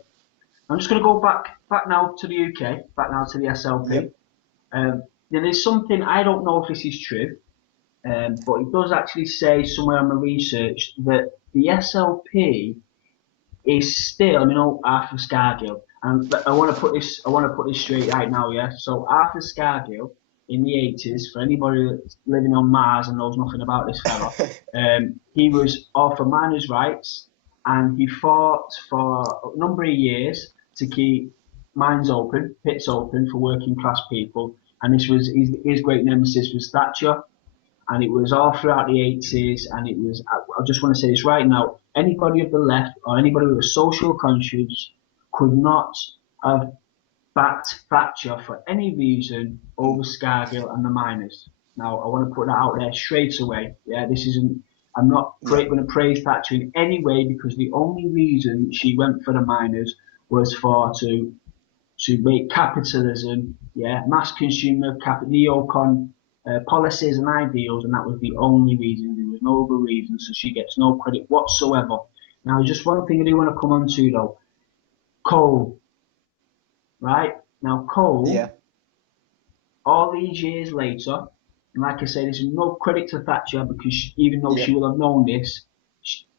I'm just going to go back now to the UK, back now to the SLP. Yep. There is something, I don't know if this is true, but it does actually say somewhere on my research that the SLP is still, Arthur Scargill, and I want to put this straight right now, yeah. So Arthur Scargill in the 80s, for anybody that's living on Mars and knows nothing about this fella, he was all for miners' rights, and he fought for a number of years to keep mines open, pits open for working class people, and this was his great nemesis was Thatcher. And it was all throughout the 80s, and it was, I just want to say this right now, anybody of the left or anybody with a social conscience could not have backed Thatcher for any reason over Scargill and the miners. Now, I want to put that out there straight away. Yeah, I'm not going to praise Thatcher in any way, because the only reason she went for the miners was to make capitalism, mass consumer, neocon policies and ideals, and that was the only reason. There was no other reason, so she gets no credit whatsoever. Now, just one thing I do want to come on to though, coal. Right now, coal. All these years later, and like I said, there's no credit to Thatcher, because even though she will have known this,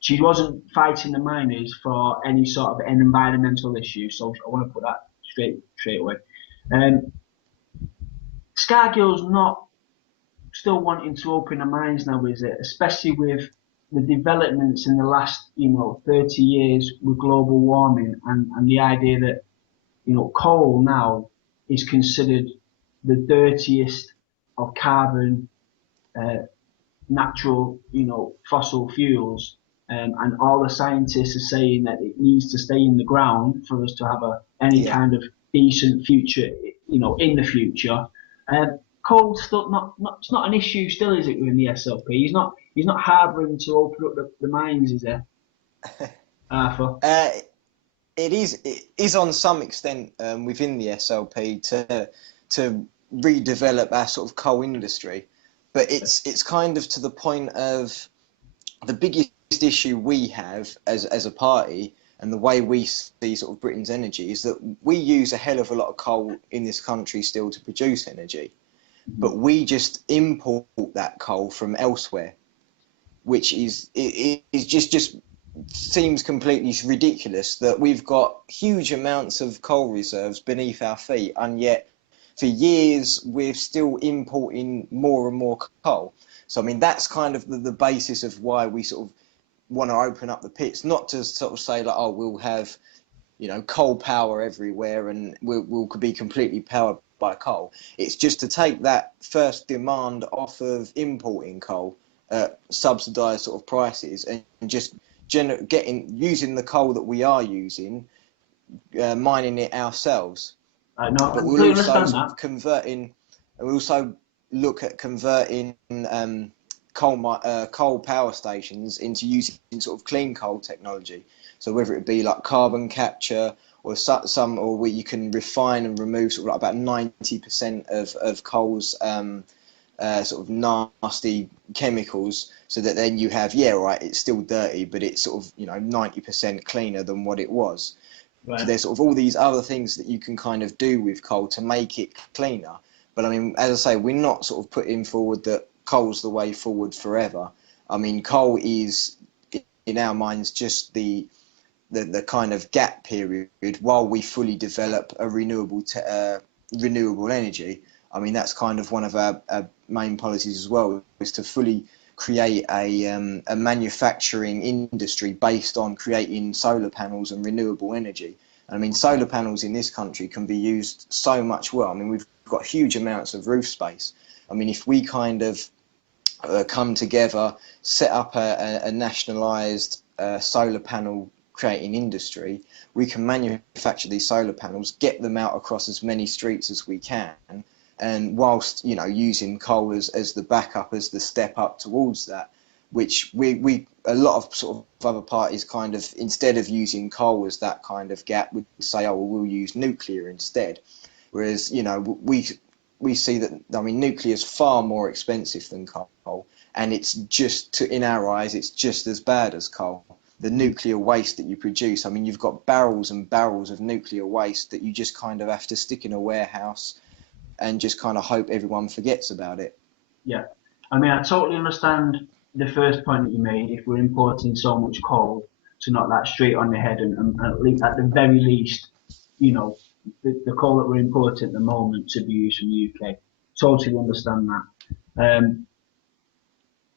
she wasn't fighting the miners for any sort of an environmental issue. So I want to put that straight away. Scargill's not still wanting to open the mines now, is it? Especially with the developments in the last 30 years with global warming, and the idea that coal now is considered the dirtiest of carbon, natural, fossil fuels, and all the scientists are saying that it needs to stay in the ground for us to have any kind of decent future, in the future. Coal's still not it's not an issue still, is it, within the SLP? He's not harbouring to open up the mines, is there, Arthur? It is on some extent within the SLP to redevelop our sort of coal industry, but it's kind of to the point of the biggest issue we have as a party, and the way we see sort of Britain's energy, is that we use a hell of a lot of coal in this country still to produce energy. but we just import that coal from elsewhere, which is just seems completely ridiculous that we've got huge amounts of coal reserves beneath our feet, and yet for years we're still importing more and more coal. So I mean, that's kind of the basis of why we sort of want to open up the pits, not to sort of say like, oh, we'll have, you know, coal power everywhere and we'll be completely powered by coal. It's just to take that first demand off of importing coal at subsidised sort of prices and just using the coal that we are using, mining it ourselves. No, I But we'll completely also understand sort that. of converting, and we also look at converting coal power stations into using sort of clean coal technology. So whether it be like carbon capture or some or where you can refine and remove sort of like about 90% of coal's sort of nasty chemicals, so that then you have, yeah, right, it's still dirty, but it's sort of, you know, 90% cleaner than what it was. So Right. there's sort of all these other things that you can kind of do with coal to make it cleaner. But I mean, as I say, we're not sort of putting forward that coal's the way forward forever. I mean, coal is, in our minds, just the kind of gap period while we fully develop a renewable energy. I mean, that's kind of one of our main policies as well, is to fully create a manufacturing industry based on creating solar panels and renewable energy. And I mean, solar panels in this country can be used so much well. I mean, we've got huge amounts of roof space. I mean, if we kind of come together, set up a nationalised solar panel creating industry, we can manufacture these solar panels, get them out across as many streets as we can, and whilst, you know, using coal as the backup, as the step up towards that, which we a lot of sort of other parties kind of, instead of using coal as that kind of gap, would say, oh, well, we'll use nuclear instead. Whereas, you know, we see that, I mean, nuclear is far more expensive than coal, and it's just, in our eyes, it's just as bad as coal. The nuclear waste that you produce, I mean, you've got barrels and barrels of nuclear waste that you just kind of have to stick in a warehouse and just kind of hope everyone forgets about it. Yeah. I mean, I totally understand the first point that you made. If we're importing so much coal, to knock that straight on the head, and at the very least, you know, the coal that we're importing at the moment to be used from the UK. Totally understand that.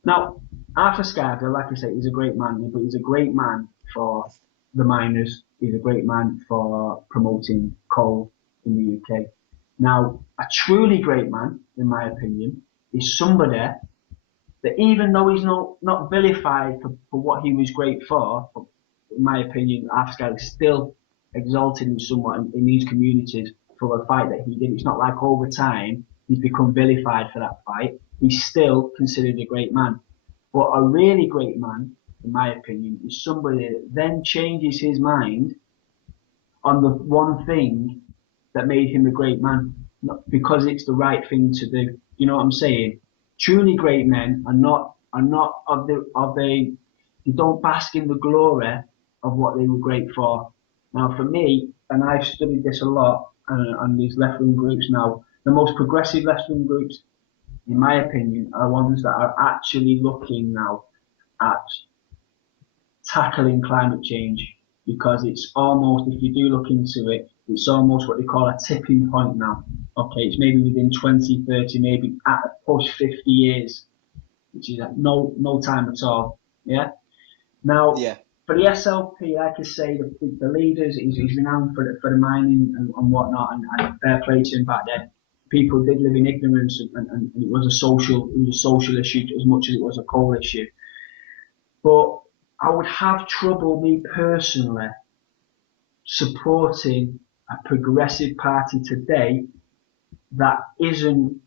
Now, Arthur Scargill, like I say, he's a great man, but he's a great man for the miners. He's a great man for promoting coal in the UK. Now, a truly great man, in my opinion, is somebody that, even though he's not vilified for what he was great for, but in my opinion, Arthur Scargill is still exalted in somewhat in these communities for a fight that he did. It's not like over time he's become vilified for that fight. He's still considered a great man. But a really great man, in my opinion, is somebody that then changes his mind on the one thing that made him a great man, not because it's the right thing to do. You know what I'm saying? Truly great men are not they don't bask in the glory of what they were great for. Now, for me, and I've studied this a lot on these left wing groups now, the most progressive left wing groups, in my opinion, are ones that are actually looking now at tackling climate change, because it's almost, if you do look into it, it's almost what they call a tipping point now. Okay, it's maybe within 20, 30, maybe at a push 50 years, which is at no time at all. Yeah. Now, Yeah. for the SLP, like I say, the leaders, he's renowned for the mining and whatnot, and fair play to him back then. People did live in ignorance, and it was a social issue as much as it was a coal issue. But I would have trouble, me personally, supporting a progressive party today that isn't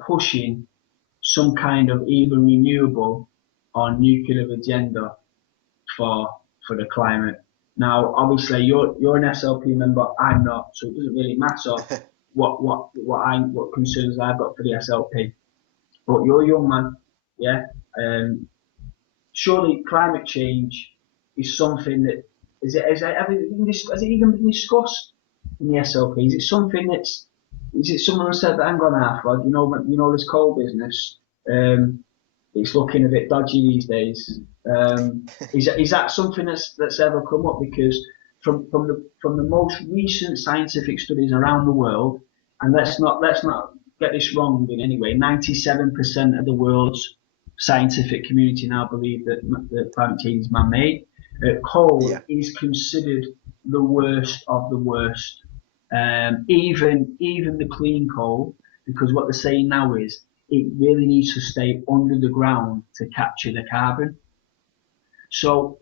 pushing some kind of either renewable or nuclear agenda for the climate. Now, obviously, you're an SLP member. I'm not, so it doesn't really matter what concerns I've got for the SLP. But you're a young man, yeah. Surely climate change is something that has it even been discussed in the SLP? Is it something that's is it someone who said that, hang on, Alfred, this coal business, it's looking a bit dodgy these days. Is that something that's ever come up? Because from the most recent scientific studies around the world, and let's not get this wrong in any way, 97% of the world's scientific community now believe that climate change is man-made. Coal Yeah. is considered the worst of the worst. Even the clean coal, because what they're saying now is it really needs to stay under the ground to capture the carbon. So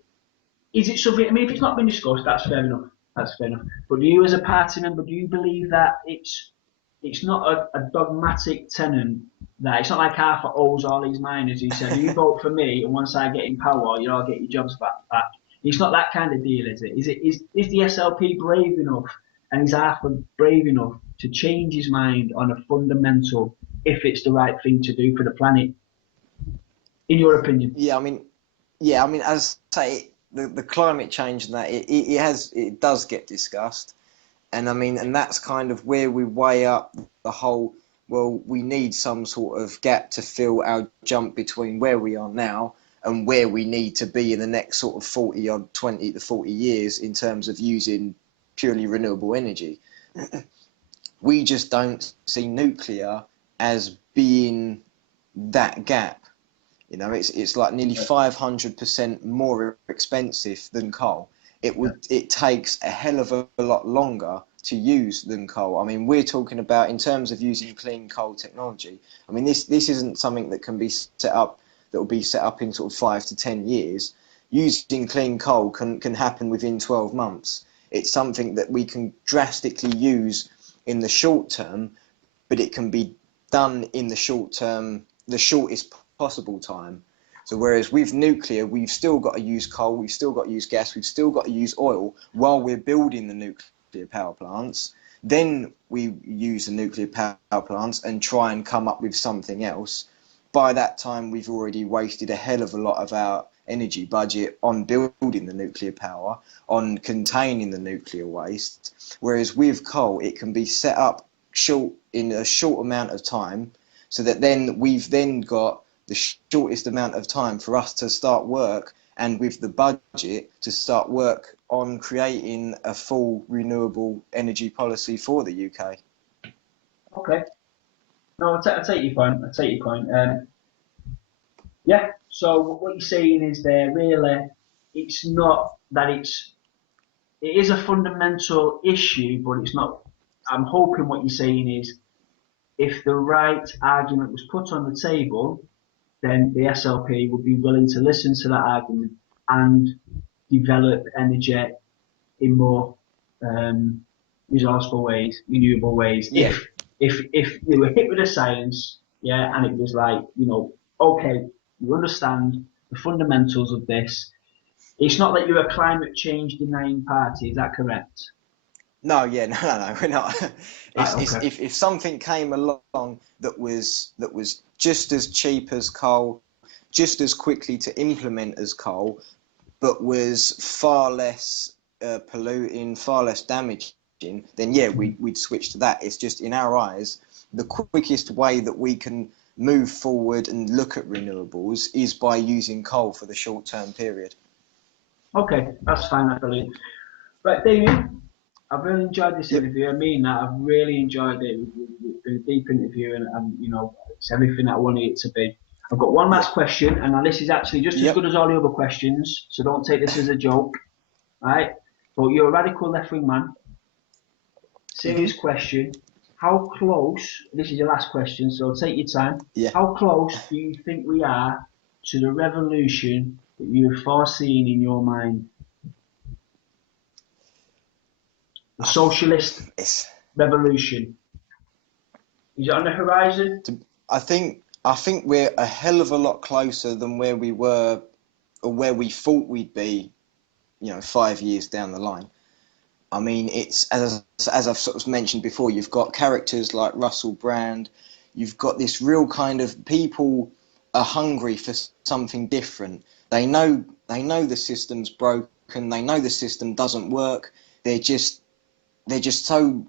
is it something, I mean, if it's not been discussed, that's fair enough. That's fair enough. But do you as a party member, do you believe that it's not a dogmatic tenant, that it's not like Arthur owes all these miners who said, you vote for me and once I get in power, you'll all get your jobs back. It's not that kind of deal, is it? Is the SLP brave enough, and is Arthur brave enough to change his mind on a fundamental, if it's the right thing to do for the planet, in your opinion? Yeah, I mean, as I say, the climate change and that it does get discussed, and I mean, and that's kind of where we weigh up the whole. Well, we need some sort of gap to fill our jump between where we are now and where we need to be in the next sort of 20 to 40 years in terms of using purely renewable energy. We just don't see nuclear as being that gap. You know, it's like nearly 500% more expensive than coal. It takes a hell of a lot longer to use than coal. I mean, we're talking about in terms of using clean coal technology. I mean, this isn't something that can be set up, that will be set up in sort of 5 to 10 years. Using clean coal can happen within 12 months. It's something that we can drastically use in the short term, but it can be done in the short term, the shortest possible time. So whereas with nuclear, we've still got to use coal, we've still got to use gas, we've still got to use oil while we're building the nuclear power plants. Then we use the nuclear power plants and try and come up with something else. By that time, we've already wasted a hell of a lot of our energy budget on building the nuclear power, on containing the nuclear waste. Whereas with coal, it can be set up in a short amount of time, so that then we've then got the shortest amount of time for us to start work, and with the budget to start work on creating a full renewable energy policy for the UK. Okay. No, I take your point. I take your point. Yeah. So what you're saying is there really, it's not that it is a fundamental issue, but it's not. I'm hoping what you're saying is if the right argument was put on the table, then the SLP would be willing to listen to that argument and develop energy in more resourceful ways, renewable ways. Yeah. If they were hit with the science, yeah, and it was like, okay, you understand the fundamentals of this. It's not that you're a climate change denying party, is that correct? No, yeah, no, we're not. Right, It's okay. if something came along that was just as cheap as coal, just as quickly to implement as coal, but was far less polluting, far less damaging, then yeah, we'd switch to that. It's just in our eyes, the quickest way that we can move forward and look at renewables is by using coal for the short-term period. Okay, that's fine, that's brilliant. Right, Damien, I've really enjoyed this Yep. interview. I mean that, I've really enjoyed it. It's been a deep interview and it's everything that I wanted it to be. I've got one Yep. last question, and now this is actually just as good Yep. as all the other questions, so don't take this as a joke, right? But you're a radical left-wing man. Serious Mhm. question. How close, this is your last question, so take your time. Yeah. How close do you think we are to the revolution that you have foreseen in your mind? The socialist It's revolution. Is it on the horizon? I think we're a hell of a lot closer than where we were or where we thought we'd be, 5 years down the line. I mean, it's as I've sort of mentioned before, you've got characters like Russell Brand, you've got this real kind of people are hungry for something different. They know the system's broken, they know the system doesn't work. They're just so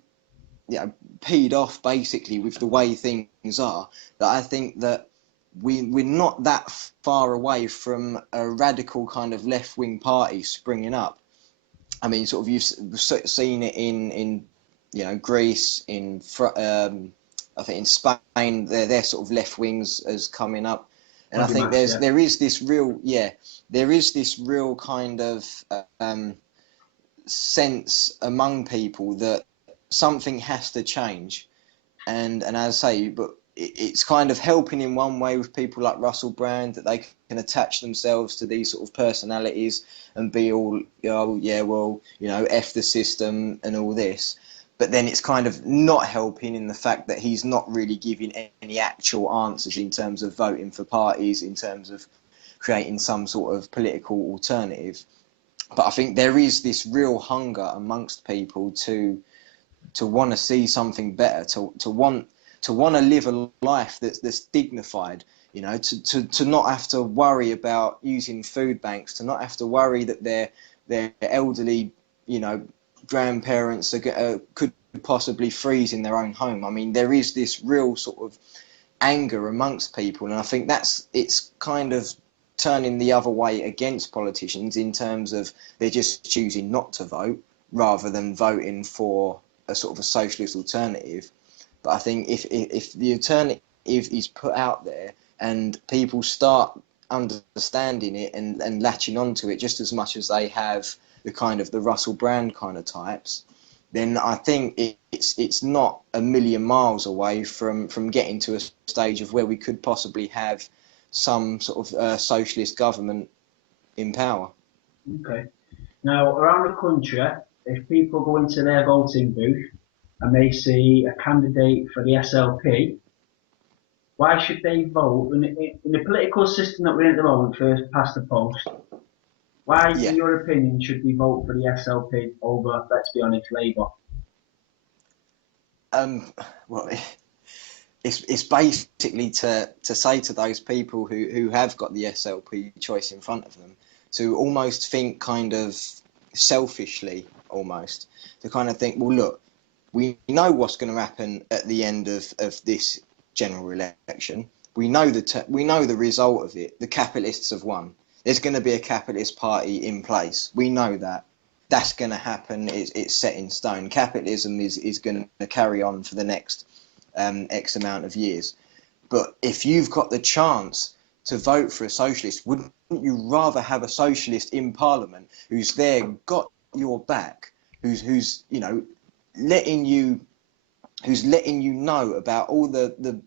peed off basically with the way things are, that I think that we're not that far away from a radical kind of left-wing party springing up. I mean, sort of you've seen it in Greece, I think in Spain, their sort of left wings is coming up, and I Pretty think much, yeah. there is this real kind of sense among people that something has to change, and as I say, but it's kind of helping in one way with people like Russell Brand, that they can attach themselves to these sort of personalities and be all, oh yeah, well, F the system and all this. But then it's kind of not helping in the fact that he's not really giving any actual answers in terms of voting for parties, in terms of creating some sort of political alternative. But I think there is this real hunger amongst people to want to see something better, to want to live a life that's dignified, to not have to worry about using food banks, to not have to worry that their elderly, grandparents could possibly freeze in their own home. I mean, there is this real sort of anger amongst people, and I think it's kind of turning the other way against politicians, in terms of they're just choosing not to vote rather than voting for a sort of a socialist alternative. But I think if the alternative is put out there and people start understanding it and latching onto it just as much as they have the Russell Brand kind of types, then I think it's not a million miles away from getting to a stage of where we could possibly have some sort of socialist government in power. Okay. Now, around the country, if people go into their voting booth and they see a candidate for the SLP, why should they vote in the political system that we're in at the moment, first past the post? Why, Yeah. in your opinion, should we vote for the SLP over, let's be honest, Labour? Well, it's basically to say to those people who have got the SLP choice in front of them, to almost think kind of selfishly, almost, to kind of think, well, look, we know what's going to happen at the end of this general election. We know the result of it. The capitalists have won. There's going to be a capitalist party in place. We know that. That's going to happen. It's set in stone. Capitalism is going to carry on for the next X amount of years. But if you've got the chance to vote for a socialist, wouldn't you rather have a socialist in Parliament who's there, got your back, who's letting you know about all the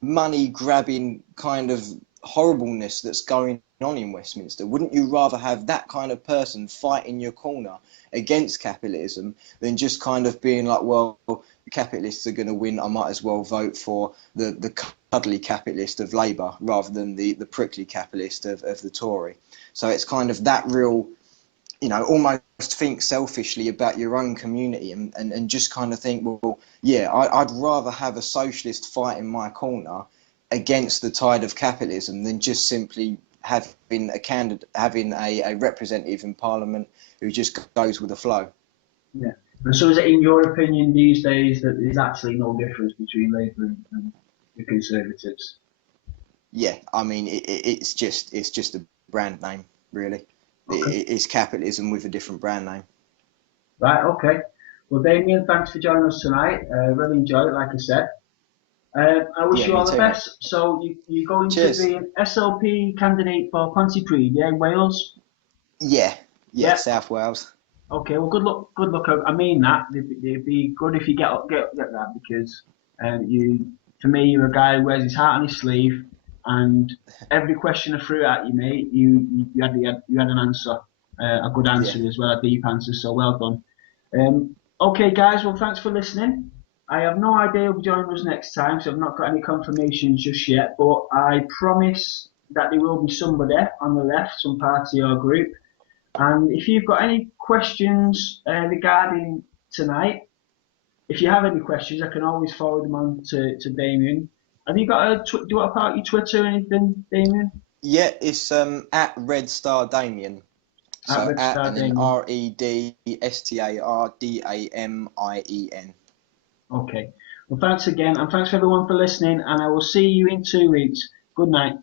money grabbing kind of horribleness that's going on in Westminster? Wouldn't you rather have that kind of person fighting your corner against capitalism than just kind of being like, well, the capitalists are going to win, I might as well vote for the cuddly capitalist of Labour rather than the prickly capitalist of the Tory? So it's kind of that real, almost think selfishly about your own community and just kind of think, well, yeah, I'd rather have a socialist fight in my corner against the tide of capitalism than just simply having a representative in Parliament who just goes with the flow. Yeah. And so is it in your opinion these days that there's actually no difference between Labour and the Conservatives? Yeah, I mean, it's just a brand name, really. Okay. It's capitalism with a different brand name. Right, okay. Well, Damien, thanks for joining us tonight. Really enjoyed it, like I said. I wish you all the best. Mate. So you're going Cheers. To be an SLP candidate for Pontypridd, yeah, in Wales? Yeah, South Wales. Okay, well, good luck. Good luck. I mean that. It'd be good if you get that, because for me, you're a guy who wears his heart on his sleeve, and every question I threw at you, mate, you had an answer, a good answer as well, a deep answer. So well done. Okay, guys. Well, thanks for listening. I have no idea who'll be joining us next time, so I've not got any confirmation just yet. But I promise that there will be somebody on the left, some party or group. And if you've got any questions regarding tonight, if you have any questions, I can always forward them on to Damien. Have you got do you want to part your Twitter or anything, Damien? Yeah, it's at Red Star Damien. So at and then REDSTARDAMIEN. Okay. Well, thanks again, and thanks everyone for listening, and I will see you in 2 weeks. Good night.